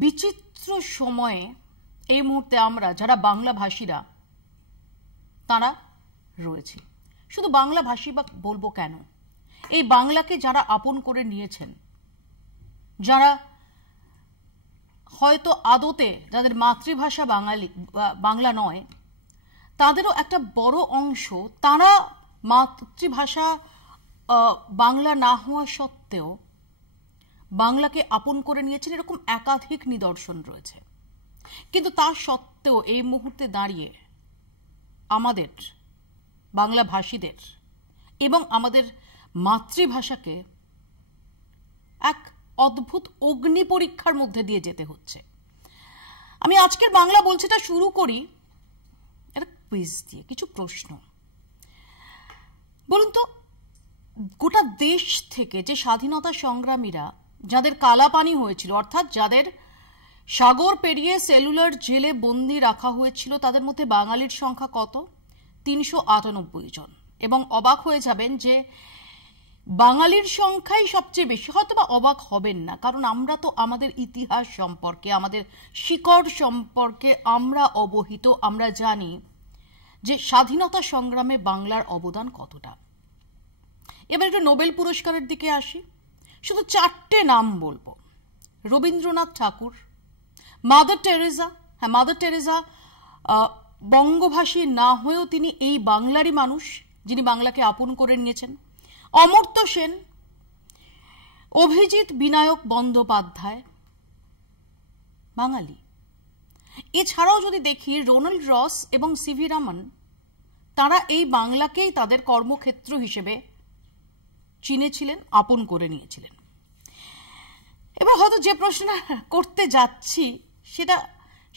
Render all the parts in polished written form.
বিচিত্র সময়ে এই মুহূর্তে আমরা যারা বাংলা ভাষীরা তারা রয়েছে। শুধু বাংলা ভাষী বা বলবো কেন, এই বাংলাকে যারা আপন করে নিয়েছেন, যারা হয়তো আদতে যাদের মাতৃভাষা বাংলা নয়, তাদেরও একটা বড় অংশ তারা মাতৃভাষা বাংলা না হওয়া সত্ত্বেও বাংলাকে আপন করে নিয়েছেন, এরকম একাধিক নিদর্শন রয়েছে। কিন্তু তা সত্ত্বেও এই মুহূর্তে দাঁড়িয়ে আমাদের বাংলা ভাষীদের এবং আমাদের মাতৃভাষাকে এক অদ্ভুত অগ্নি পরীক্ষার মধ্যে দিয়ে যেতে হচ্ছে। আমি আজকের বাংলা বলছিটা শুরু করি একটা কুইজ দিয়ে, কিছু প্রশ্ন। বলুন তো, গোটা দেশ থেকে যে স্বাধীনতা সংগ্রামীরা যাদের কালাপানি হয়েছিল, অর্থাৎ যাদের সাগর পেরিয়ে সেলুলার জেলে বন্দি রাখা হয়েছিল, তাদের মধ্যে বাঙালির সংখ্যা কত? ৩৯৮ জন। এবং অবাক হয়ে যাবেন যে বাঙালির সংখ্যাই সবচেয়ে বেশি। হয়তো বা অবাক হবেন না, কারণ আমরা তো আমাদের ইতিহাস সম্পর্কে, আমাদের শিকড় সম্পর্কে আমরা অবহিত, আমরা জানি যে স্বাধীনতা সংগ্রামে বাংলার অবদান কতটা। এবার একটু নোবেল পুরস্কারের দিকে আসি। শুধু 4টে নাম বলবো: রবীন্দ্রনাথ ঠাকুর, মাদার টেরেসা। হ্যাঁ, মাদার টেরেসা বঙ্গভাষী না হয়েও তিনি এই বাংলারই মানুষ, যিনি বাংলাকে আপন করে নিয়েছেন। অমর্ত্য সেন, অভিজিৎ বিনায়ক বন্দ্যোপাধ্যায়, বাঙালি। এছাড়াও যদি দেখি রোনাল্ড রস এবং সিভি রামন, তারা এই বাংলাকেই তাদের কর্মক্ষেত্র হিসেবে চিনেছিলেন, আপন করে নিয়েছিলেন। এবার হয়তো যে প্রশ্ন করতে যাচ্ছি সেটা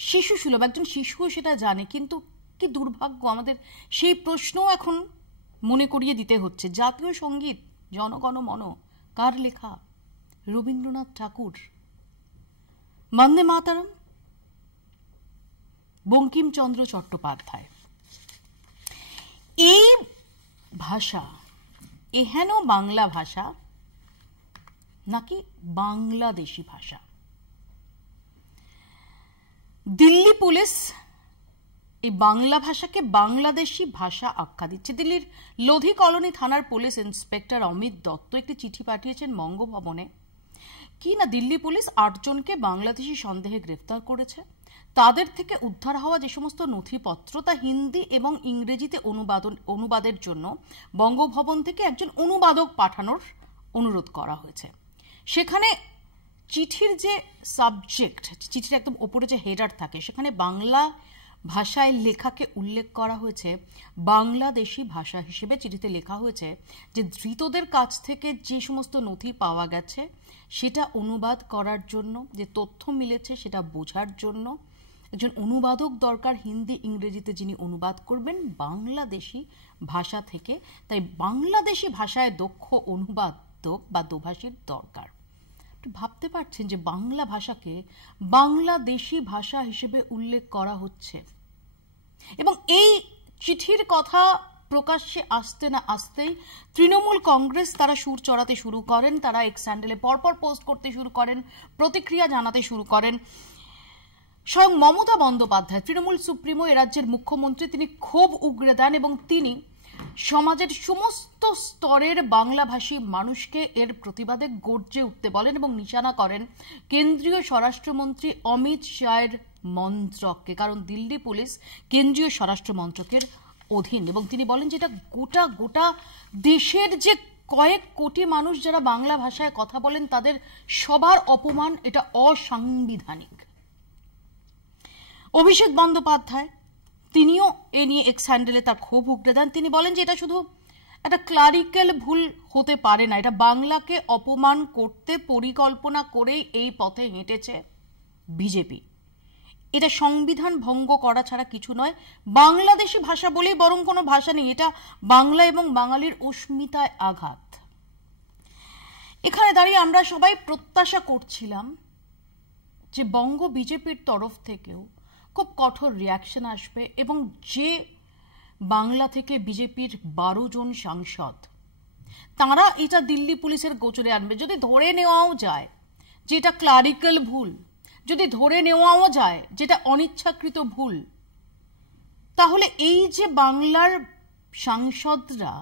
শিশু সুলভ, একজন শিশুও সেটা জানে, কিন্তু কি দুর্ভাগ্য, আমাদের সেই প্রশ্নও এখন মনে করিয়ে দিতে হচ্ছে। জাতীয় সঙ্গীত জনগণ মন কার লেখা? রবীন্দ্রনাথ ঠাকুর। বন্দে মাতরম বঙ্কিমচন্দ্র চট্টোপাধ্যায়। এই ভাষা এহেন বাংলা ভাষা নাকি বাংলাদেশি ভাষা? দিল্লি পুলিশ এই বাংলা ভাষাকে বাংলাদেশি ভাষা আখ্যা দিচ্ছে। দিল্লির লোধি কলোনি থানার পুলিশ ইন্সপেক্টর অমিত দত্ত একটি চিঠি পাঠিয়েছেন বঙ্গভবনে। কি না, দিল্লি পুলিশ 8 জনকে বাংলাদেশি সন্দেহে গ্রেফতার করেছে। তাদের থেকে উদ্ধার হওয়া যে সমস্ত নথিপত্র তা হিন্দি এবং ইংরেজিতে অনুবাদের জন্য বঙ্গভবন থেকে একজন অনুবাদক পাঠানোর অনুরোধ করা হয়েছে। সেখানে চিঠির যে সাবজেক্ট, চিঠির একদম ওপরে যে হেডার থাকে, সেখানে বাংলা ভাষায় লেখাকে উল্লেখ করা হয়েছে বাংলাদেশি ভাষা হিসেবে। চিঠিতে লেখা হয়েছে যে ধৃতদের কাছ থেকে যে সমস্ত নথি পাওয়া গেছে সেটা অনুবাদ করার জন্য, যে তথ্য মিলেছে সেটা বোঝার জন্য একজন অনুবাদক দরকার, হিন্দি ইংরেজিতে যিনি অনুবাদ করবেন বাংলাদেশি ভাষা থেকে। তাই বাংলাদেশি ভাষায় দক্ষ অনুবাদক বা দোভাষীর দরকার। ভাবতে পারছেন যে বাংলা ভাষাকে বাংলাদেশি ভাষা হিসেবে উল্লেখ করা হচ্ছে। এবং এই চিঠির কথা প্রকাশ্যে আসতে না আসতেই তৃণমূল কংগ্রেস তারা সুর চড়াতে শুরু করেন, তারা এক্স হ্যান্ডেলে পরপর পোস্ট করতে শুরু করেন, প্রতিক্রিয়া জানাতে শুরু করেন। স্বয়ং মমতা বন্দ্যোপাধ্যায়, তৃণমূল সুপ্রিমো, এ রাজ্যের মুখ্যমন্ত্রী, তিনি ক্ষোভ উগরে দেন এবং তিনি সমাজের সমস্ত স্তরের বাংলাভাষী মানুষকে এর প্রতিবাদে গর্জে উঠতে বলেন এবং নিশানা করেন কেন্দ্রীয় স্বরাষ্ট্রমন্ত্রী অমিত শাহের মন্ত্রককে, কারণ দিল্লি পুলিশ কেন্দ্রীয় স্বরাষ্ট্র মন্ত্রকের অধীন। এবং তিনি বলেন যে এটা গোটা দেশের যে কয়েক কোটি মানুষ যারা বাংলা ভাষায় কথা বলেন তাদের সবার অপমান, এটা অসাংবিধানিক। অভিষেক বন্দ্যোপাধ্যায় তিনিও এ নিয়ে এক্স হ্যান্ডেলে তার ক্ষোভ উগরে দেন। তিনি বলেন যে এটা শুধু একটা ক্লারিক্যাল ভুল হতে পারে না, এটা বাংলাকে অপমান করতে পরিকল্পনা করেই এই পথে হেঁটেছে বিজেপি। এটা সংবিধান ভঙ্গ করা ছাড়া কিছু নয়। বাংলাদেশি ভাষা বলেই বরং কোনো ভাষা নেই, এটা বাংলা এবং বাঙালির অস্মিতায় আঘাত। এখানে দাঁড়িয়ে আমরা সবাই প্রত্যাশা করছিলাম যে বঙ্গ বিজেপির তরফ থেকেও খুব কঠোর রিয়াকশন আসবে এবং যে বাংলা থেকে বিজেপির 12 জন সাংসদ তারা এটা দিল্লি পুলিশের গোচরে আনবে। যদি ধরে নেওয়াও যায় যে এটা ক্লারিক্যাল ভুল, যদি ধরে নেওয়াও যায় যেটা অনিচ্ছাকৃত ভুল, তাহলে এই যে বাংলার সাংসদরা,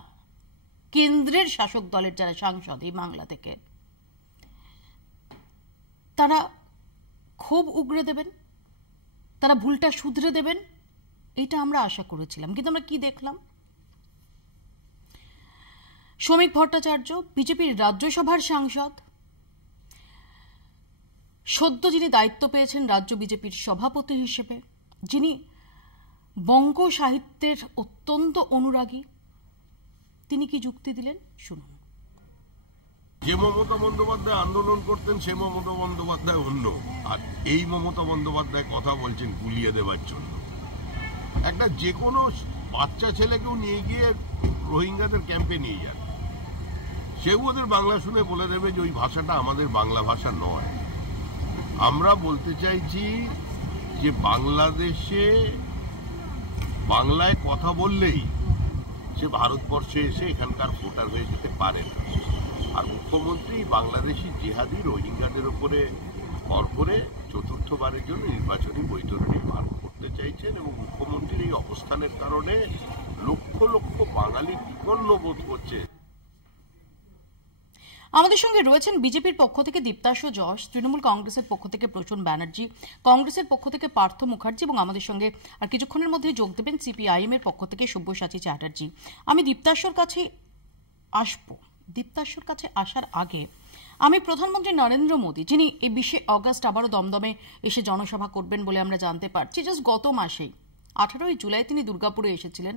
কেন্দ্রের শাসক দলের যারা সাংসদ এই বাংলা থেকে, তারা ক্ষোভ উগরে দেবেন, তারা ভুলটা শুধরে দেবেন, এটা আমরা আশা করেছিলাম। কিন্তু আমরা কি দেখলাম? শ্রমিক ভট্টাচার্য, বিজেপির রাজ্যসভার সাংসদ, সদ্য যিনি দায়িত্ব পেয়েছেন রাজ্য বিজেপির সভাপতি হিসেবে, যিনি বঙ্গ সাহিত্যের অত্যন্ত অনুরাগী, তিনি কি যুক্তি দিলেন শুনুন। যে মমতা বন্দ্যোপাধ্যায় আন্দোলন করতেন সে মমতা বন্দ্যোপাধ্যায় অন্য, আর এই মমতা বন্দ্যোপাধ্যায় কথা বলছেন গুলিয়ে দেওয়ার জন্য। একটা যে কোনো বাচ্চা ছেলেকেও নিয়ে গিয়ে রোহিঙ্গাদের ক্যাম্পে নিয়ে যান, সেও ওদের বাংলা শুনে বলে দেবে যে ওই ভাষাটা আমাদের বাংলা ভাষা নয়। আমরা বলতে চাইছি যে বাংলাদেশে বাংলায় কথা বললেই সে ভারতবর্ষে এসে এখানকার ভোটার হয়ে যেতে পারে না। আর মুখ্যমন্ত্রী বাংলাদেশি জিহাদি রোহিঙ্গাদের উপরে ভর করে চতুর্থবারের জন্য নির্বাচনী বৈতরণী পালন করতে চাইছেন, এবং মুখ্যমন্ত্রীর এই অবস্থানের কারণে লক্ষ লক্ষ বাঙালি বিপন্ন বোধ করছে। আমাদের সঙ্গে রয়েছেন বিজেপির পক্ষ থেকে দীপ্তাশু যশ, তৃণমূল কংগ্রেসের পক্ষ থেকে প্রসূন ব্যানার্জি, কংগ্রেসের পক্ষ থেকে পার্থ মুখার্জি, এবং আমাদের সঙ্গে আর কিছুক্ষণের মধ্যে যোগ দেবেন সিপিআইএম এর পক্ষ থেকে সব্যসাচী চ্যাটার্জি। আমি দীপ্তাশুর কাছে আসবো। দীপ্তাশুর কাছে আসার আগে আমি প্রধানমন্ত্রী নরেন্দ্র মোদী, যিনি এই 20 অগস্ট আবারও দমদমে এসে জনসভা করবেন বলে আমরা জানতে পারছি, জাস্ট গত মাসেই 18 জুলাই তিনি দুর্গাপুরে এসেছিলেন,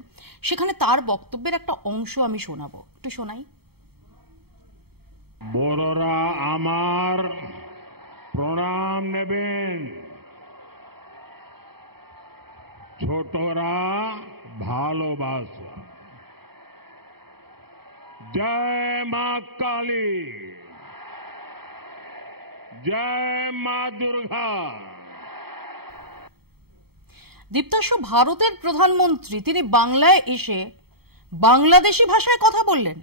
সেখানে তার বক্তব্যের একটা অংশ আমি শোনাবো, একটু শোনাই। বড়রা আমার প্রণাম নেবেন, ছোটরা ভালোবাসা। জয় মা কালী, জয় মা দুর্গা। দীপ্তাশু, ভারতের প্রধানমন্ত্রী তিনি বাংলায় এসে বাংলাদেশি ভাষায় কথা বললেন।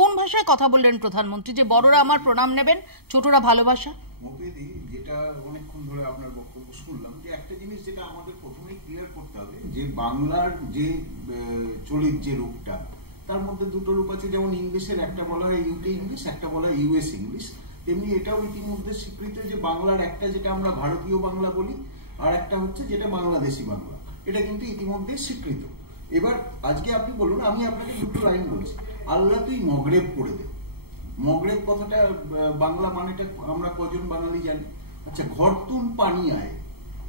কোন ভাষায় কথা বললেন প্রধানমন্ত্রী যে বড়রা আমার প্রণাম নেবেন, ছোটরা ভালোবাসা? মোদিদি, যেটা অনেকক্ষণ ধরে আপনার বক্তব্য শুনলাম, যে একটা জিনিস যেটা আমাদের প্রথমেই ক্লিয়ার করতে হবে, যে বাংলার যে চলিত যে রূপটা, তার মধ্যে দুটো রূপ আছে। যেমন ইংলিশের একটা বলা হয় ইউকে ইংলিশ, একটা বলা হয় ইউএস ইংলিশ, তেমনি এটাও ইতিমধ্যে স্বীকৃত যে বাংলার একটা যেটা আমরা ভারতীয় বাংলা বলি, আর একটা হচ্ছে যেটা বাংলাদেশি বাংলা, এটা কিন্তু ইতিমধ্যে স্বীকৃত। এবার আজকে আপনি বলুন, আমি আপনাকে দুটো লাইন বলছি। আল্লাহ তুই মগরেব করে দে। মগরেব কথাটা বাংলা মানেটা আমরা কজন বাঙালি জানি? আচ্ছা, ঘরতুন পানি আয়,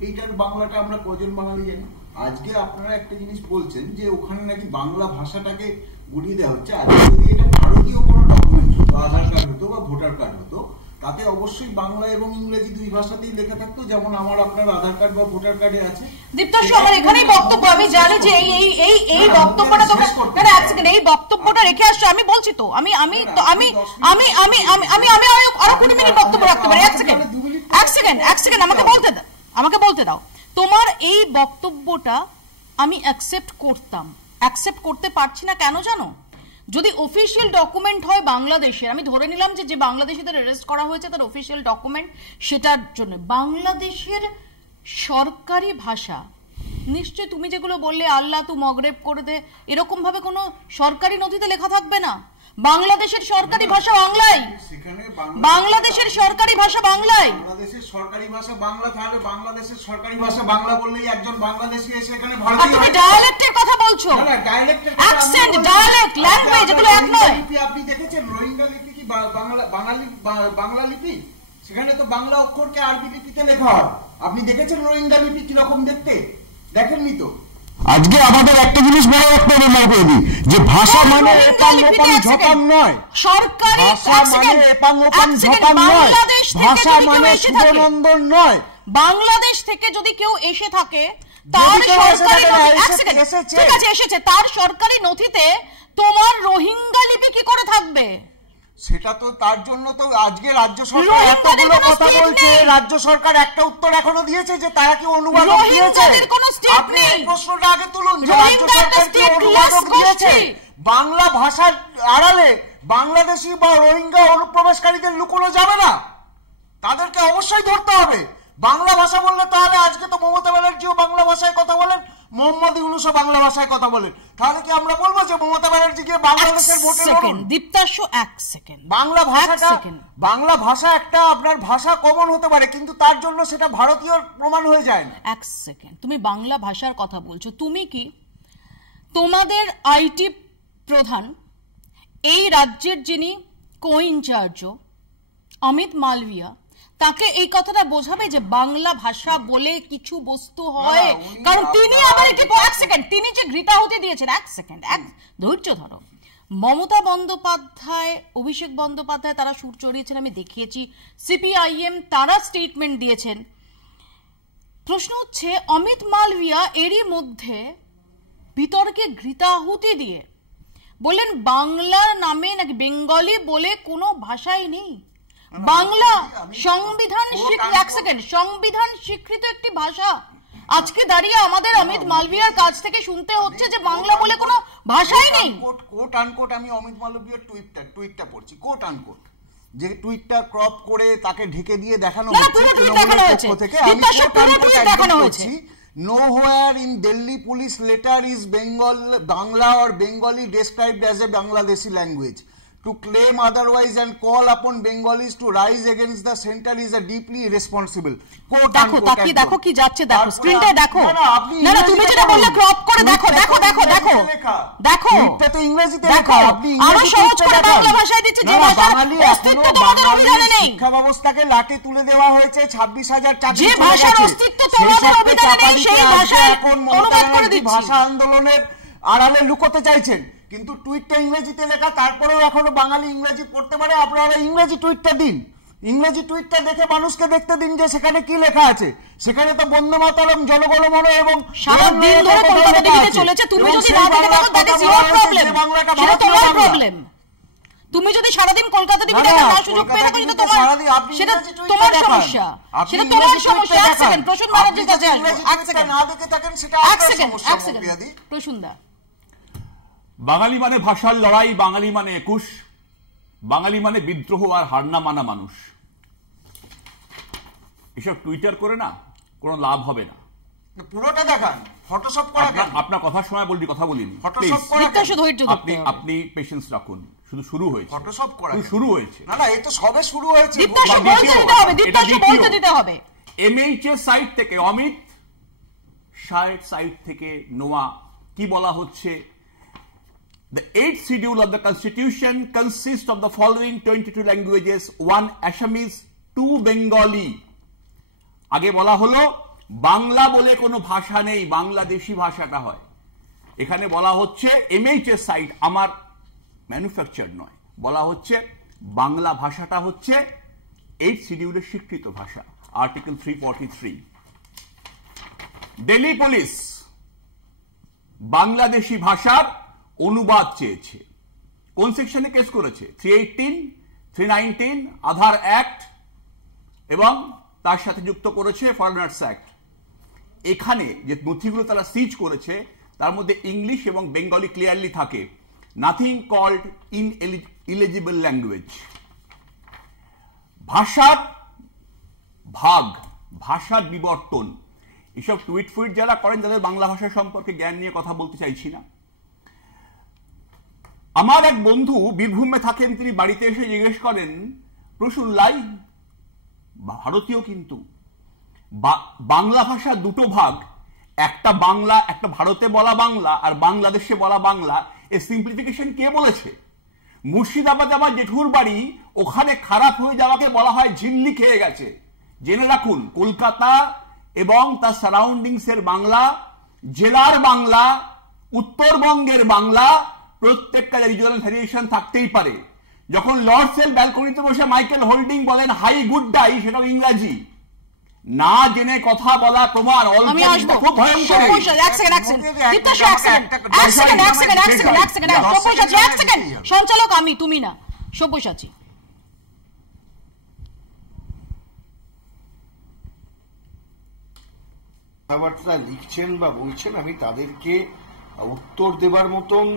এইটার বাংলাটা আমরা কজন বাঙালি জানি? আজকে আপনারা একটা জিনিস বলছেন যে ওখানে নাকি বাংলা ভাষাটাকে গুলিয়ে দেওয়া হচ্ছে। আজকে যদি এটা ভারতীয় কোনো ডকুমেন্ট হতো, আধার কার্ড হতো বা ভোটার কার্ড হতো, তাতে অবশ্যই বাংলা এবং ইংরেজি দুই ভাষাতেই লেখা থাকতো, যেমন আমার আপনার আধার কার্ড বা ভোটার কার্ডে আছে। দীপ্তাশু, আমার এখানেই বক্তব্য, আমি জানি যে এই বক্তব্যটা তোমরা না এক সেকেন্ড এই বক্তব্যটা রেখে আসছো। আমি বলছি তো আমি আমি আমি আমি আমি আমি আমি আরো 20 মিনিট বক্তব্য রাখতে পারি। এক সেকেন্ড আমাকে বলতে দাও। তোমার এই বক্তব্যটা আমি অ্যাকসেপ্ট করতে পারছি না। কেন জানো? যদি অফিসিয়াল ডকুমেন্ট হয় বাংলাদেশের, আমি ধরে নিলাম যে বাংলাদেশিদের অ্যারেস্ট করা হয়েছে তার অফিসিয়াল ডকুমেন্ট, সেটার জন্য বাংলাদেশের সরকারি ভাষা নিশ্চয়ই তুমি যেগুলো বললে আল্লাহ তু মগরেব করে দে, এরকম ভাবে কোনো সরকারি নথিতে লেখা থাকবে না। বাংলাদেশের সরকারি ভাষা বাংলায়, বাংলাদেশের সরকারি ভাষা বাংলায়, বাংলাদেশের সরকারি ভাষা বাংলা, তাহলে বাংলাদেশের সরকারি ভাষা বাংলা বললেই একজন বাংলাদেশি এসে এখানে ভারতীয়। তুমি ডায়ালেক্টের কথা বলছো, অ্যাকসেন্ট, ডায়ালেক্ট, ল্যাঙ্গুয়েজ, এগুলো এক নয়। আপনি দেখেছেন রোহিঙ্গা লিপি কি বাংলা লিপি? সেখানে তো বাংলা অক্ষরকে আরবি লিপিতে লেখা হয়। আপনি দেখেছেন রোহিঙ্গা লিপি কিরকম দেখতে? দেখেননি তো। আজকে আমাদের একটা জিনিস বড় একটা মনে করে দিই, যে ভাষা মানে এপাং ওপাং ঝপাং নয়, সরকারি ভাষা মানে এপাং ওপাং ঝপাং নয়, ভাষা মানে সুবনন্দন নয়। বাংলাদেশ থেকে যদি কেউ এসে থাকে তার সরকারি এসেছে, তার সরকারি নথিতে তোমার রোহিঙ্গা লিপি কি করে থাকবে? সেটা তো তার জন্য তো আজকে রাজ্য সরকার এতগুলো কথা বলছে, রাজ্য সরকার একটা উত্তর এখনো দিয়েছে যে তারা কি অনুবাদক দিয়েছে? আপনি এই প্রশ্নটা আগে তুলুন যে রাজ্য সরকার কি অনুবাদক দিয়েছে? বাংলা ভাষার আড়ালে বাংলাদেশি বা রোহিঙ্গা অনুপ্রবেশকারীদের লুকোনো যাবে না, তাদেরকে অবশ্যই ধরতে হবে। বাংলা ভাষা বললে তাহলে আজকে তো মমতা ব্যানার্জিও বাংলা ভাষায় কথা বলেন, মোহাম্মদ ইউনূসও বাংলা ভাষায় কথা বলেন, তাহলে কি আমরা বলবো যে মমতা ব্যানার্জি গিয়ে বাংলাদেশের ভোটে লড়ুন? দীপ্তাশু এক সেকেন্ড, বাংলা ভাষা একটা আপনার ভাষা কমন হতে পারে, কিন্তু তার জন্য সেটা ভারতীয় প্রমাণ হয়ে যায় না। এক সেকেন্ড, তুমি বাংলা ভাষার কথা বলছো, তুমি কি তোমাদের আইটি প্রধান এই রাজ্যের যিনি কো-ইনচার্জ অমিত মালভিয়া, তাকে এই কথাটা বোঝাবে যে বাংলা ভাষা বলে কিছু বস্তু হয়? কারণ তিনি আমাদেরকে এক সেকেন্ড, তিনি যে ঘৃতাহুতি দিয়েছেন, এক সেকেন্ড, এক ধৈর্য ধরো, মমতা বন্দ্যোপাধ্যায়, অভিষেক বন্দ্যোপাধ্যায় তারা সুর চড়িয়েছেন, আমি দেখিয়েছি, সিপিআইএম তারা স্টেটমেন্ট দিয়েছেন। প্রশ্ন হচ্ছে অমিত মালভিয়া এরই মধ্যে বিতর্কে ঘৃতাহুতি দিয়ে বললেন বাংলা নামে নাকি বেঙ্গলি বলে কোনো ভাষাই নেই, বাংলা সংবিধান এক সেকেন্ড, সংবিধান স্বীকৃত একটি ভাষা। আজকে দাঁড়িয়ে আমাদের অমিত মালভিয়ার কাছ থেকে শুনতে হচ্ছে যে বাংলা বলে কোনো ভাষাই নেই। কোট আনকোট আমি অমিত মালভিয়ার টুইটটা পড়ছি, কোট আনকোট, যে টুইটটা ক্রপ করে তাকে ঢেকে দিয়ে দেখানো হচ্ছে। Nowhere in Delhi police letter is Bangla or Bengali described as a Bangladeshi language. To claim otherwise and call upon Bengalis to rise against the center is a deeply irresponsible. দেখো তাকিয়ে দেখো কি যাচ্ছে, দেখো স্ক্রিনটা দেখো, না না তুমি যেটা বললে ক্রপ করে দেখো, দেখো দেখো দেখো দেখো, এটা তো ইংরেজিতে লেখা, আপনি আরো সহজ করে বাংলা ভাষায় দিচ্ছে, যে বাঙালি অস্তিত্ব তোমাদের অভিধানে নেই। শিক্ষা ব্যবস্থাকে লাটে তুলে দেওয়া হয়েছে, 26,000 চাকরি, যে ভাষার অস্তিত্ব তোমাদের অভিধানে নেই সেই ভাষায় অনুবাদ করে দিচ্ছি। ভাষা আন্দোলনের আড়ালে লুকোতে চাইছেন, কিন্তু টুইটটা ইংরেজিতে লেখা, তারপরেও এখনো বাঙালি ইংরেজি পড়তে পারে। আপনারা ইংরেজি টুইটটা দিন, ইংরেজি টুইটটা দেখে মানুষকে দেখতে দিন যে সেখানে কি লেখা আছে। সেখানে তো বন্দে মাতরম, জনগণমন এবং সারা দিন ধরে কলকাতা টিভিতে চলেছে, তুমি যদি না দেখে থাকো দ্যাট ইজ ইওর প্রবলেম, সেটা তোমার প্রবলেম। তুমি যদি সারাদিন কলকাতা টিভি দেখার না সুযোগ পেয়ে থাকো, সেটা তোমার সমস্যা, সেটা তোমার সমস্যা। এক সেকেন্ড, প্রসূন ব্যানার্জির কাছে আসবো, এক সেকেন্ড না দেখে থাকেন সেটা আপনার সমস্যা। এক সেকেন্ড প্রসূন দা, বাঙালি মানে ভাষার লড়াই, বাঙালি মানে 21, বাঙালি মানে বিদ্রোহ আর হার না মানা মানুষ। এসব টুইটার করে না কোনো লাভ হবে না, পুরোটা দেখান, ফটোশপ করা। আপনার কথার সময় বলছি, কথা বলিনি, আপনি পেশেন্স রাখুন, শুধু শুরু হয়েছে, ফটোশপ করা শুরু হয়েছে, না না এই তো সবে শুরু হয়েছে। এমএইচএস সাইট থেকে, অমিত শাহের সাইট থেকে নোয়া কি বলা হচ্ছে, The 8th schedule of the Constitution consists of the following 22 languages, 1 Assamese, 2 Bengali. আগে বলা হলো বাংলা বলে কোনো ভাষা নেই, বাংলাদেশি ভাষাটা হয়। এখানে বলা হচ্ছে এমএইচএস সাইট, আমার ম্যানুফ্যাকচার নয়, বলা হচ্ছে বাংলা ভাষাটা হচ্ছে 8th শিডিউলের স্বীকৃত ভাষা, আর্টিকেল 343। দিল্লি পুলিশ বাংলাদেশি ভাষার অনুবাদ চেয়েছে, কোন সেকশনে কেস করেছে? 318, 319, আধার অ্যাক্ট এবং তার সাথে যুক্ত করেছে ফরেনার্স অ্যাক্ট। এখানে যে নথিগুলো তারা সিজ করেছে তার মধ্যে ইংলিশ এবং বেঙ্গলি ক্লিয়ারলি থাকে, নাথিং কল্ড ইনএলিজিবল ল্যাঙ্গুয়েজ। ভাষার ভাগ, ভাষার বিবর্তন, এসব টুইট ফুইট যারা করেন তাদের বাংলা ভাষা সম্পর্কে জ্ঞান নিয়ে কথা বলতে চাইছি না। আমার এক বন্ধু বীরভূমে থাকেন, তিনি বাড়িতে এসে জিজ্ঞেস করেন, প্রসূন লাই ভারতীয় কিন্তু বাংলা ভাষা দুটো ভাগ, একটা বাংলা, একটা ভারতে বলা বাংলা আর বাংলাদেশে বলা বাংলা, এর সিম্পলিফিকেশন কে বলেছে? মুর্শিদাবাদে আমার জেঠুর বাড়ি, ওখানে খারাপ হয়ে যাওয়াকে বলা হয় ঝিল্লি খেয়ে গেছে। জেনে রাখুন, কলকাতা এবং তার সারাউন্ডিংস এর বাংলা, জেলার বাংলা, উত্তরবঙ্গের বাংলা, প্রত্যেকটা রিজিওনাল ভ্যারিয়েশন থাকতেই পারে। যখন লর্ডসের ব্যালকনিতে বসে মাইকেল হোল্ডিং বলেন হাই গুড ডাই, সেটাও ইংরাজি। না জেনে কথা বলা প্রমাণ খুব ভয়ঙ্কর। সঞ্চালক আমি, তুমি না, সব্যসাচী। কথাবার্তা লিখছেন বা বলছেন, আমি তাদেরকে উত্তর দেবার মতন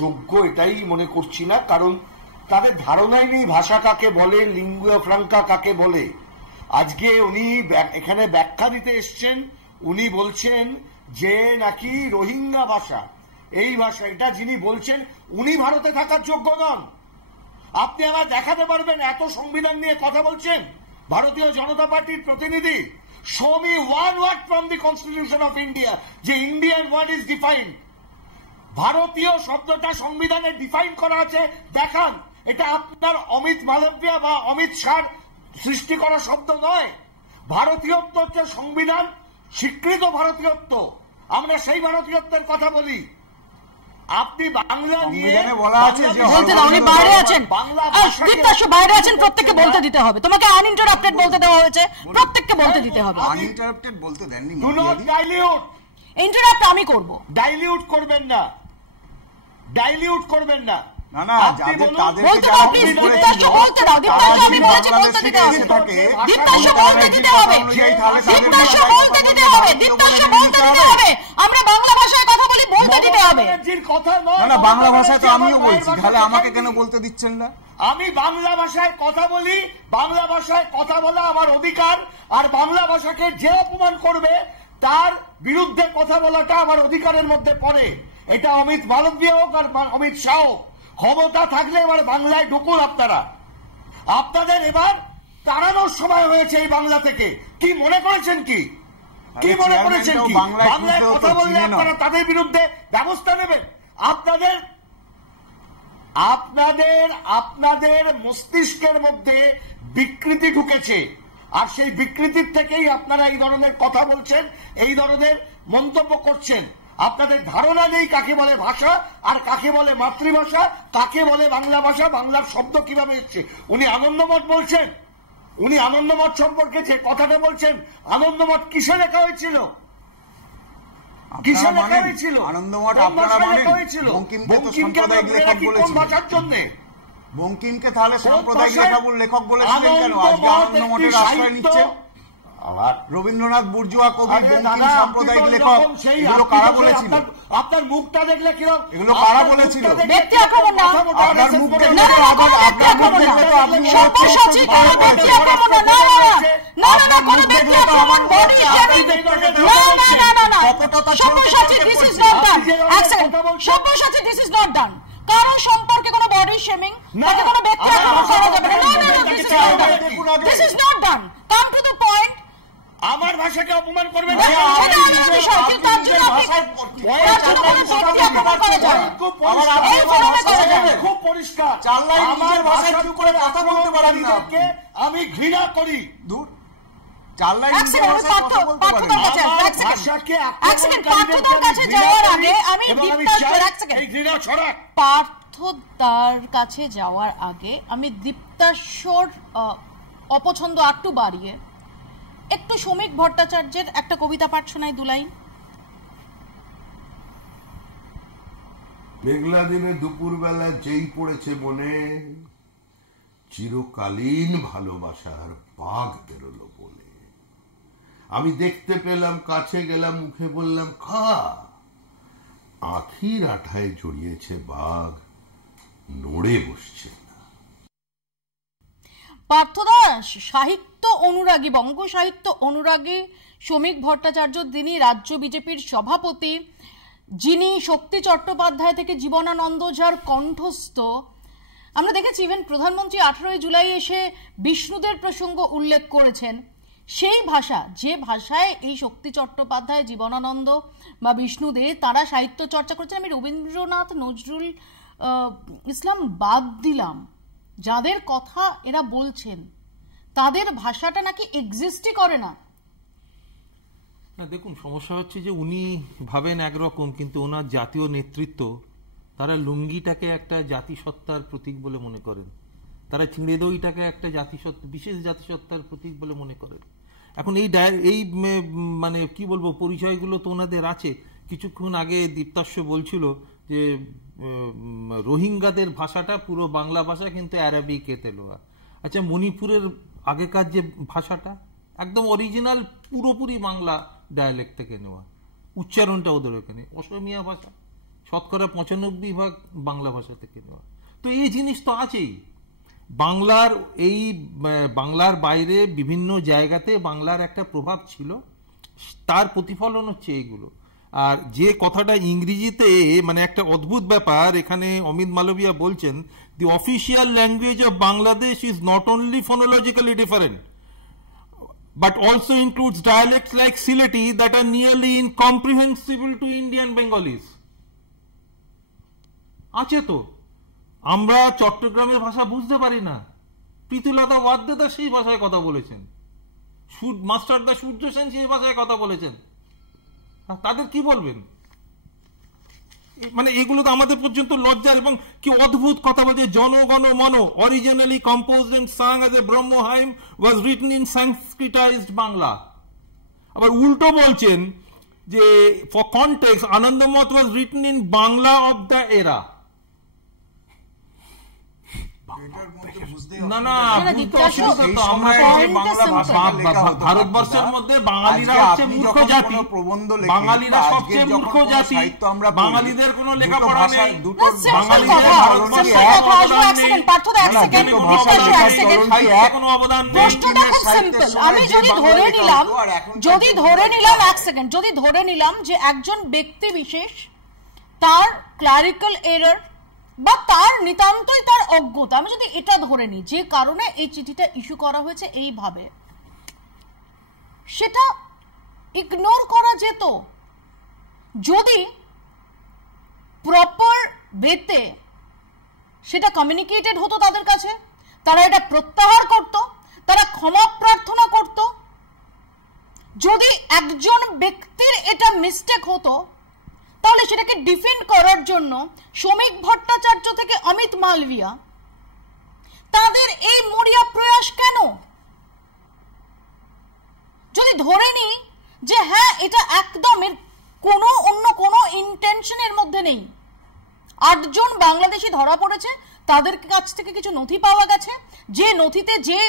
যোগ্য এটাই মনে করছি না, কারণ তাদের ধারণাই নেই ভাষা কাকে বলে, লিঙ্গুয়া ফ্রাঙ্কা কাকে বলে। আজকে উনি এখানে ব্যাখ্যা দিতে এসছেন। উনি বলছেন যে নাকি রোহিঙ্গা ভাষা, এই ভাষা, এটা যিনি বলছেন উনি ভারতে থাকার যোগ্য নন। আপনি আমায় দেখাতে পারবেন এত সংবিধান নিয়ে কথা বলছেন ভারতীয় জনতা পার্টির প্রতিনিধি? Show me one word from the Constitution of India যে ইন্ডিয়ান ওয়ার্ড ইজ ডিফাইন্ড। ভারতীয় শব্দটা সংবিধানে ডিফাইন করা আছে, দেখান। এটা আপনার অমিত মালব্য বা অমিত শাহ সৃষ্টি করা শব্দ নয়। ভারতীয়ত্ব হচ্ছে সংবিধান স্বীকৃত ভারতীয়ত্ব, আমরা সেই ভারতীয়ত্বের কথা বলি। আপনি বাংলা নিয়ে বলতে দাও, উনি বাইরে আছেন, দীপ্তাশু বাইরে আছেন, প্রত্যেককে বলতে দিতে হবে। তোমাকে আনইন্টারাপ্টেড বলতে দেওয়া হয়েছে, প্রত্যেককে বলতে দিতে হবে। আনইন্টারাপ্টেড বলতে দেননি। Do not dilute. ইন্টারাপ্ট আমি করব। ডাইলিউট করবেন না, ডাইলিউট করবেন না। না না, যাদের তাদেরকে বলতে দাও প্লিজ, দীপ্তাশু বলতে দাও। দীপ্তাশু আমি বলেছি বলতে দিতে হবে। দীপ্তাশু বলতে দিতে হবে, দীপ্তাশু বলতে দিতে হবে, দীপ্তাশু বলতে দিতে হবে। আমরা বাংলা ভাষায় কথা বলি, বলতে দিতে হবে। না না, বাংলা ভাষায় তো আমিও বলছি, তাহলে আমাকে কেন বলতে দিচ্ছেন না? আমি বাংলা ভাষায় কথা বলি, বাংলা ভাষায় কথা বলা আমার অধিকার। আর বাংলা ভাষাকে যে অপমান করবে তার বিরুদ্ধে কথা বলাটা আমার অধিকারের মধ্যে পড়ে। এটা অমিত মালব্য হোক আর অমিত শাহ, ক্ষমতা থাকলে এবার বাংলায় ঢুকুন আপনারা। আপনাদের এবার তাড়ানোর সময় হয়েছে এই বাংলা থেকে। কি মনে করেছেন, কি কি মনে করেছেন কি বাংলায় কথা বললে আপনারা তাদের বিরুদ্ধে ব্যবস্থা নেবেন? আপনাদের মস্তিষ্কের মধ্যে বিকৃতি ঢুকেছে, আর সেই বিকৃতির থেকেই আপনারা এই ধরনের কথা বলছেন, এই ধরনের মন্তব্য করছেন। আপনাদের ধারণা নেই কাকে বলে ভাষা আর কাকে বলে মাতৃভাষা, কাকে বলে বাংলা ভাষা, বাংলার শব্দ কিভাবে এসছে। উনি আনন্দমঠ বলছেন, উনি আনন্দমঠ সম্পর্কে যে কথাটা বলছেন, আনন্দমঠ কিসে লেখা হয়েছিল? কিসে লেখা হয়েছিল? আনন্দমঠ আপনারা মানেন? বঙ্কিমকে তো সাম্প্রদায়িক লেখক বলেছিলেন। ভাষার জন্য বঙ্কিমকে তাহলে সাম্প্রদায়িক লেখক বলেছিলেন কেন? আজকে আনন্দমঠের আশ্রয় নিচ্ছেন। রবীন্দ্রনাথ বুর্জোয়া কবি, বঙ্কিম সাম্প্রদায়িক লেখক, এগুলো কারা বলেছিল? আপনার মুখটা দেখলে কিরকম? এগুলো কারা বলেছিল? ব্যক্তি আক্রমণ না, আপনার মুখ দেখলে তো আপনার মুখ দেখলে তো আপনি সব্যসাচী কোনো ব্যক্তি আক্রমণ না, না না না, কোনো ব্যক্তি আক্রমণ বডি শেমিং, না না না, Sabyasachi this is not done. এক second, Sabyasachi this is not done. কারো সম্পর্কে কোনো বডি শেমিং, তাকে কোনো ব্যক্তি আক্রমণ করা যাবে না। না না, this is not done, this is not done. Come to the point. আমার ভাষাকে অপমান করবেন না, সেটা আলাদা বিষয়, কিন্তু তার জন্য খুব পরিষ্কার আমার ভাষায় চুপ করে কথা বলতে পারেন না। আমি ঘৃণা করি। দূর চার লাইন পার্থদার কাছে যাওয়ার আগে আমি দীপ্তাশ্বর অপছন্দ একটু বাড়িয়ে একটু শ্রমিক ভট্টাচার্যের একটা কবিতা পাঠ শোনাই, 2 লাইন। মেঘলা দিনে দুপুর বেলা যেই পড়েছে মনে, চিরকালীন ভালোবাসার বাঘ বেরোলো বলে। আমি দেখতে পেলাম, কাছে গেলাম, মুখে বললাম খা। আখির আঠায় জড়িয়েছে বাঘ, নড়ে বসছে না। পার্থদা সাহিত্য অনুরাগী, বঙ্গ সাহিত্য অনুরাগী শ্রমিক ভট্টাচার্য, তিনি রাজ্য বিজেপির সভাপতি, যিনি শক্তি চট্টোপাধ্যায় থেকে জীবনানন্দ ঝার কণ্ঠস্থ। আমরা দেখেছি ইভেন প্রধানমন্ত্রী 18 জুলাই এসে বিষ্ণুদের প্রসঙ্গ উল্লেখ করেছেন। সেই ভাষা, যে ভাষায় এই শক্তি চট্টোপাধ্যায়, জীবনানন্দ বা বিষ্ণুদে তারা সাহিত্য চর্চা করেছেন, আমি রবীন্দ্রনাথ, নজরুল ইসলাম বাদ দিলাম, যাদের কথা এরা বলছেন তাদের ভাষাটা নাকি এক্সিস্টই করে না। না দেখুন, সমস্যা হচ্ছে যে উনি ভাবেন একরকম, কিন্তু ওনার জাতীয় নেতৃত্ব তারা লুঙ্গিটাকে একটা জাতিসত্তার প্রতীক বলে মনে করেন, তারা চিঁড়ে দইটাকে একটা জাতিসত্তা, বিশেষ জাতিসত্তার প্রতীক বলে মনে করেন। এখন এই মানে কি বলবো, পরিচয়গুলো তো ওনাদের আছে। কিছুক্ষণ আগে দীপ্তাশ্য বলছিল যে রোহিঙ্গাদের ভাষাটা পুরো বাংলা ভাষা, কিন্তু অ্যারাবিকে তেলোয়া। আচ্ছা, মণিপুরের আগেকার যে ভাষাটা একদম অরিজিনাল পুরোপুরি বাংলা ডায়ালেক্ট থেকে নেওয়া, উচ্চারণটা ওদের ওখানে। অসমিয়া ভাষা শতকরা 95% বাংলা ভাষা থেকে নেওয়া। তো এই জিনিস তো আছেই। বাংলার এই বাংলার বাইরে বিভিন্ন জায়গাতে বাংলার একটা প্রভাব ছিল, তার প্রতিফলন হচ্ছে এইগুলো। আর যে কথাটা ইংরেজিতে মানে একটা অদ্ভুত ব্যাপার, এখানে অমিত মালবিয়া বলছেন the official language of Bangladesh is not only phonologically different but also includes dialects like Sylheti that are nearly incomprehensible to Indian Bengalis. আছে তো, আমরা চট্টগ্রামের ভাষা বুঝতে পারি না, প্রীতিলতা ওয়াদ্দেদা সেই ভাষায় কথা বলেছেন, মাস্টারদা সূর্য সেন সেই ভাষায় কথা বলেছেন, তাদের কি বলবেন? মানে এগুলো তো আমাদের পর্যন্ত লজ্জার। এবং কি অদ্ভুত কথা বলছে, জনগণ মন originally composed and sung as a Brahmo hymn was written in Sanskritised Bangla. আবার উল্টো বলছেন যে for context Anandamath was written in Bangla of the era. না না, ভারতবর্ষের মধ্যে বাঙালিরা হচ্ছে মূর্খ জাতি, বাঙালিরা সবচেয়ে মূর্খ জাতি, বাঙালিদের কোনো লেখাপড়া নেই, কোনো অবদান নেই। আমি যদি ধরে নিলাম যে একজন ব্যক্তি বিশেষ তার ক্লারিক্যাল এরর বা তার নিতান্তই তার অজ্ঞতা, আমি যদি এটা ধরে নিই যে কারণে এই চিঠিটা ইস্যু করা হয়েছে এইভাবে, সেটা ইগনোর করা যেত যদি প্রপার ওয়েতে সেটা কমিউনিকেটেড হতো তাদের কাছে, তারা এটা প্রত্যাহার করত, তারা ক্ষমা প্রার্থনা করত। যদি একজন ব্যক্তির এটা মিস্টেক হতো তাহলে সেটাকে ডিফেন্ড করার জন্য শ্রমিক ভট্টাচার্য থেকে অমিত মালভিয়া তাদের এই মরিয়া প্রয়াস কেন? যদি ধরে নিই যে হ্যাঁ এটা একদম এর কোনো অন্য কোনো ইন্টেনশনের মধ্যে নেই, 8 জন বাংলাদেশি ধরা পড়েছে, তাদের কাছ থেকে কিছু নথি পাওয়া গেছে, যে নথিতে যে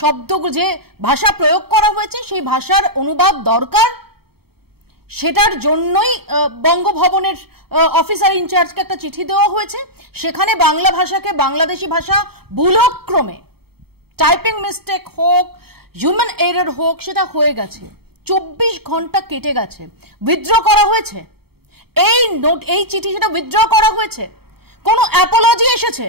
শব্দ যে ভাষা প্রয়োগ করা হয়েছে সেই ভাষার অনুবাদ দরকার, সেটার জন্যই বঙ্গভবনের অফিসার ইনচার্জকে একটা চিঠি দেওয়া হয়েছে, সেখানে বাংলা ভাষাকে বাংলাদেশি ভাষা ভুলক্রমে টাইপিং মিস্টেক হোক হিউম্যান এরর হোক সেটা হয়ে গেছে, 24 ঘন্টা কেটে গেছে, উইথড্র করা হয়েছে এই চিঠি, সেটা উইথড্র করা হয়েছে, কোনো অ্যাপোলজি এসেছে?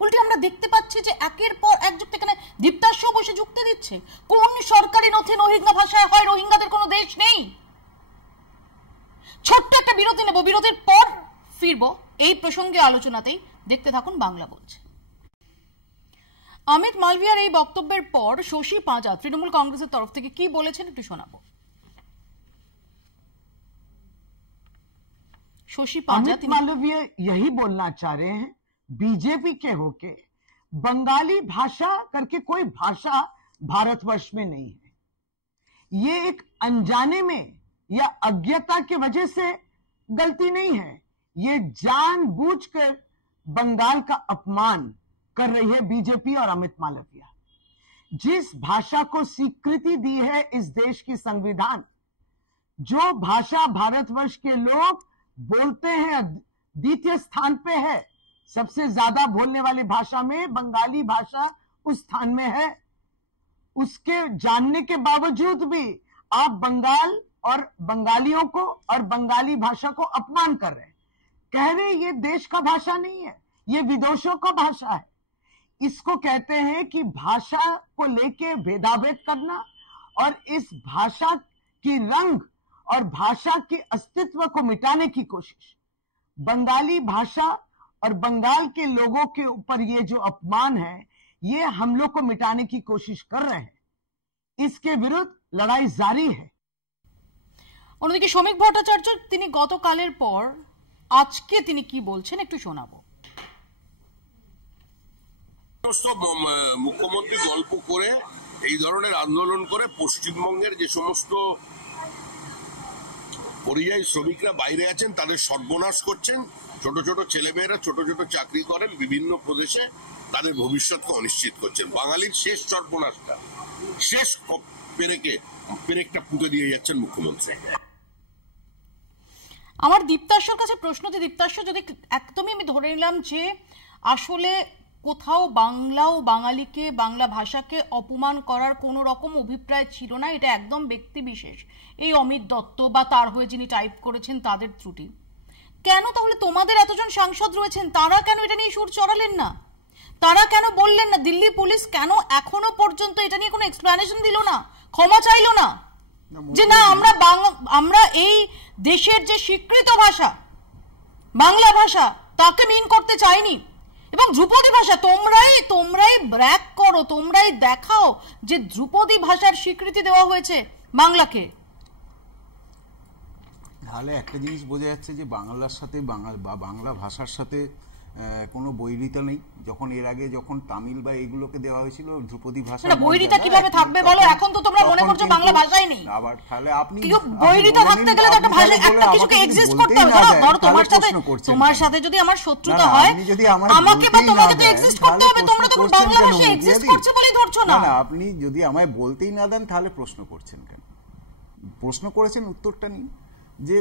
উল্টে আমরা দেখতে পাচ্ছি যে একের পর এক যুক্তি, এখানে দীপ্তাস্য বসে যুক্তি দিচ্ছে কোন সরকারি নথি রোহিঙ্গা ভাষায় হয়, রোহিঙ্গাদের কোনো দেশ নেই। ছোট্ট একটা বিরতি নেব, বিরতির পর ফিরবো এই প্রসঙ্গে আলোচনাতেই, দেখতে থাকুন বাংলা বলছে। অমিত মালভিয়ার এই বক্তব্যের পর শশী পাঁজা তৃণমূল কংগ্রেসের তরফ থেকে কি বলেছেন একটু শোনাবো। शशि अमित मालवीय यही बोलना चाह रहे हैं बीजेपी के होके बंगाली भाषा करके कोई भाषा भारतवर्ष में नहीं है। ये एक अनजाने में या अज्ञता की वजह से गलती नहीं है, ये जानबूझकर बंगाल का अपमान कर रही है बीजेपी और अमित मालविया। जिस भाषा को स्वीकृति दी है इस देश की संविधान, जो भाषा भारतवर्ष के लोग बोलते हैं द्वितीय स्थान पे है, सबसे ज्यादा बोलने वाली भाषा में बंगाली भाषा उस स्थान में है, उसके जानने के बावजूद भी आप बंगाल और बंगालियों को और बंगाली भाषा को अपमान कर रहे हैं, कह रहे ये देश का भाषा नहीं है, ये विदेशों का भाषा है। इसको कहते हैं कि भाषा को लेके भेदाभेद करना और इस भाषा की रंग और भाषा के अस्तित्व को मिटाने की कोशिश। बंगाली भाषा और बंगाल के लोगों के ऊपर ये जो अपमान है, ये हम लोग को मिटाने की कोशिश कर रहे हैं, इसके विरुद्ध लड़ाई जारी है। অন্যদিকে শ্রমিক ভট্টাচার্য তিনি গতকালের পর আজকে তিনি কি বলছেন একটু শোনাবো। মুখ্যমন্ত্রী গল্প করে এই ধরনের আন্দোলন করে পশ্চিমবঙ্গের যে সমস্ত পরিযায়ী শ্রমিকরা বাইরে আছেন তাদের সর্বনাশ করছেন, ছোট ছোট ছেলেমেয়েরা ছোট ছোট চাকরি করেন বিভিন্ন প্রদেশে, তাদের ভবিষ্যৎকে অনিশ্চিত করছেন। বাঙালির শেষ সর্বনাশটা, শেষ পেরেকটা পুঁতে দিয়ে যাচ্ছেন মুখ্যমন্ত্রী। আমার দীপ্তাশ্বর কাছে প্রশ্ন, যে দীপ্তাশ্বর যদি একদমই আমি ধরে নিলাম যে আসলে কোথাও বাংলা ও বাঙালিকে, বাংলা ভাষাকে অপমান করার কোনো রকম অভিপ্রায় ছিল না, এটা একদম ব্যক্তি বিশেষ, এই অমিত দত্ত বা তার হয়ে যিনি টাইপ করেছেন তাদের ত্রুটি। কেন তাহলে তোমাদের এতজন সাংসদ রয়েছেন, তারা কেন এটা নিয়ে সুর চড়ালেন না? তারা কেন বললেন না? দিল্লি পুলিশ কেন এখনো পর্যন্ত এটা নিয়ে কোনো এক্সপ্লেনেশন দিল না, ক্ষমা চাইলো না, যে না আমরা এই দেশের যে স্বীকৃত ভাষা বাংলা ভাষা তাকে মিন করতে চাইনি? এবং ধ্রুপদী ভাষা তোমরাই ব্র্যাক করো, তোমরাই দেখাও যে ধ্রুপদী ভাষার স্বীকৃতি দেওয়া হয়েছে বাংলাকে। তাহলে একটা জিনিস বোঝা যাচ্ছে যে বাংলার সাথে বাংলা ভাষার সাথে কোনো বৈরিতা নেই। যখন এর আগে যখন তামিল বা এগুলোকে দেওয়া হয়েছিল ধ্রুপদী ভাষা, বৈরিতা কিভাবে থাকবে বলো? এখন তো তোমরা মনে করছো বাংলা ভাষাই নেই। আবার তাহলে আপনি বৈরিতা থাকতে গেলে তো একটা ভাষা, একটা কিছুকে এক্সিস্ট করতে হবে। ধরো তোমার সাথে যদি আমার শত্রুতা হয়, আমাকে বা তোমাকে তো এক্সিস্ট করতে হবে। তোমরা তো বাংলা ভাষা এক্সিস্ট করছে বলেই ধরছো না। আপনি যদি আমায় বলতেই না দেন তাহলে প্রশ্ন করছেন কেন? প্রশ্ন করেছেন, উত্তরটা নিন। যে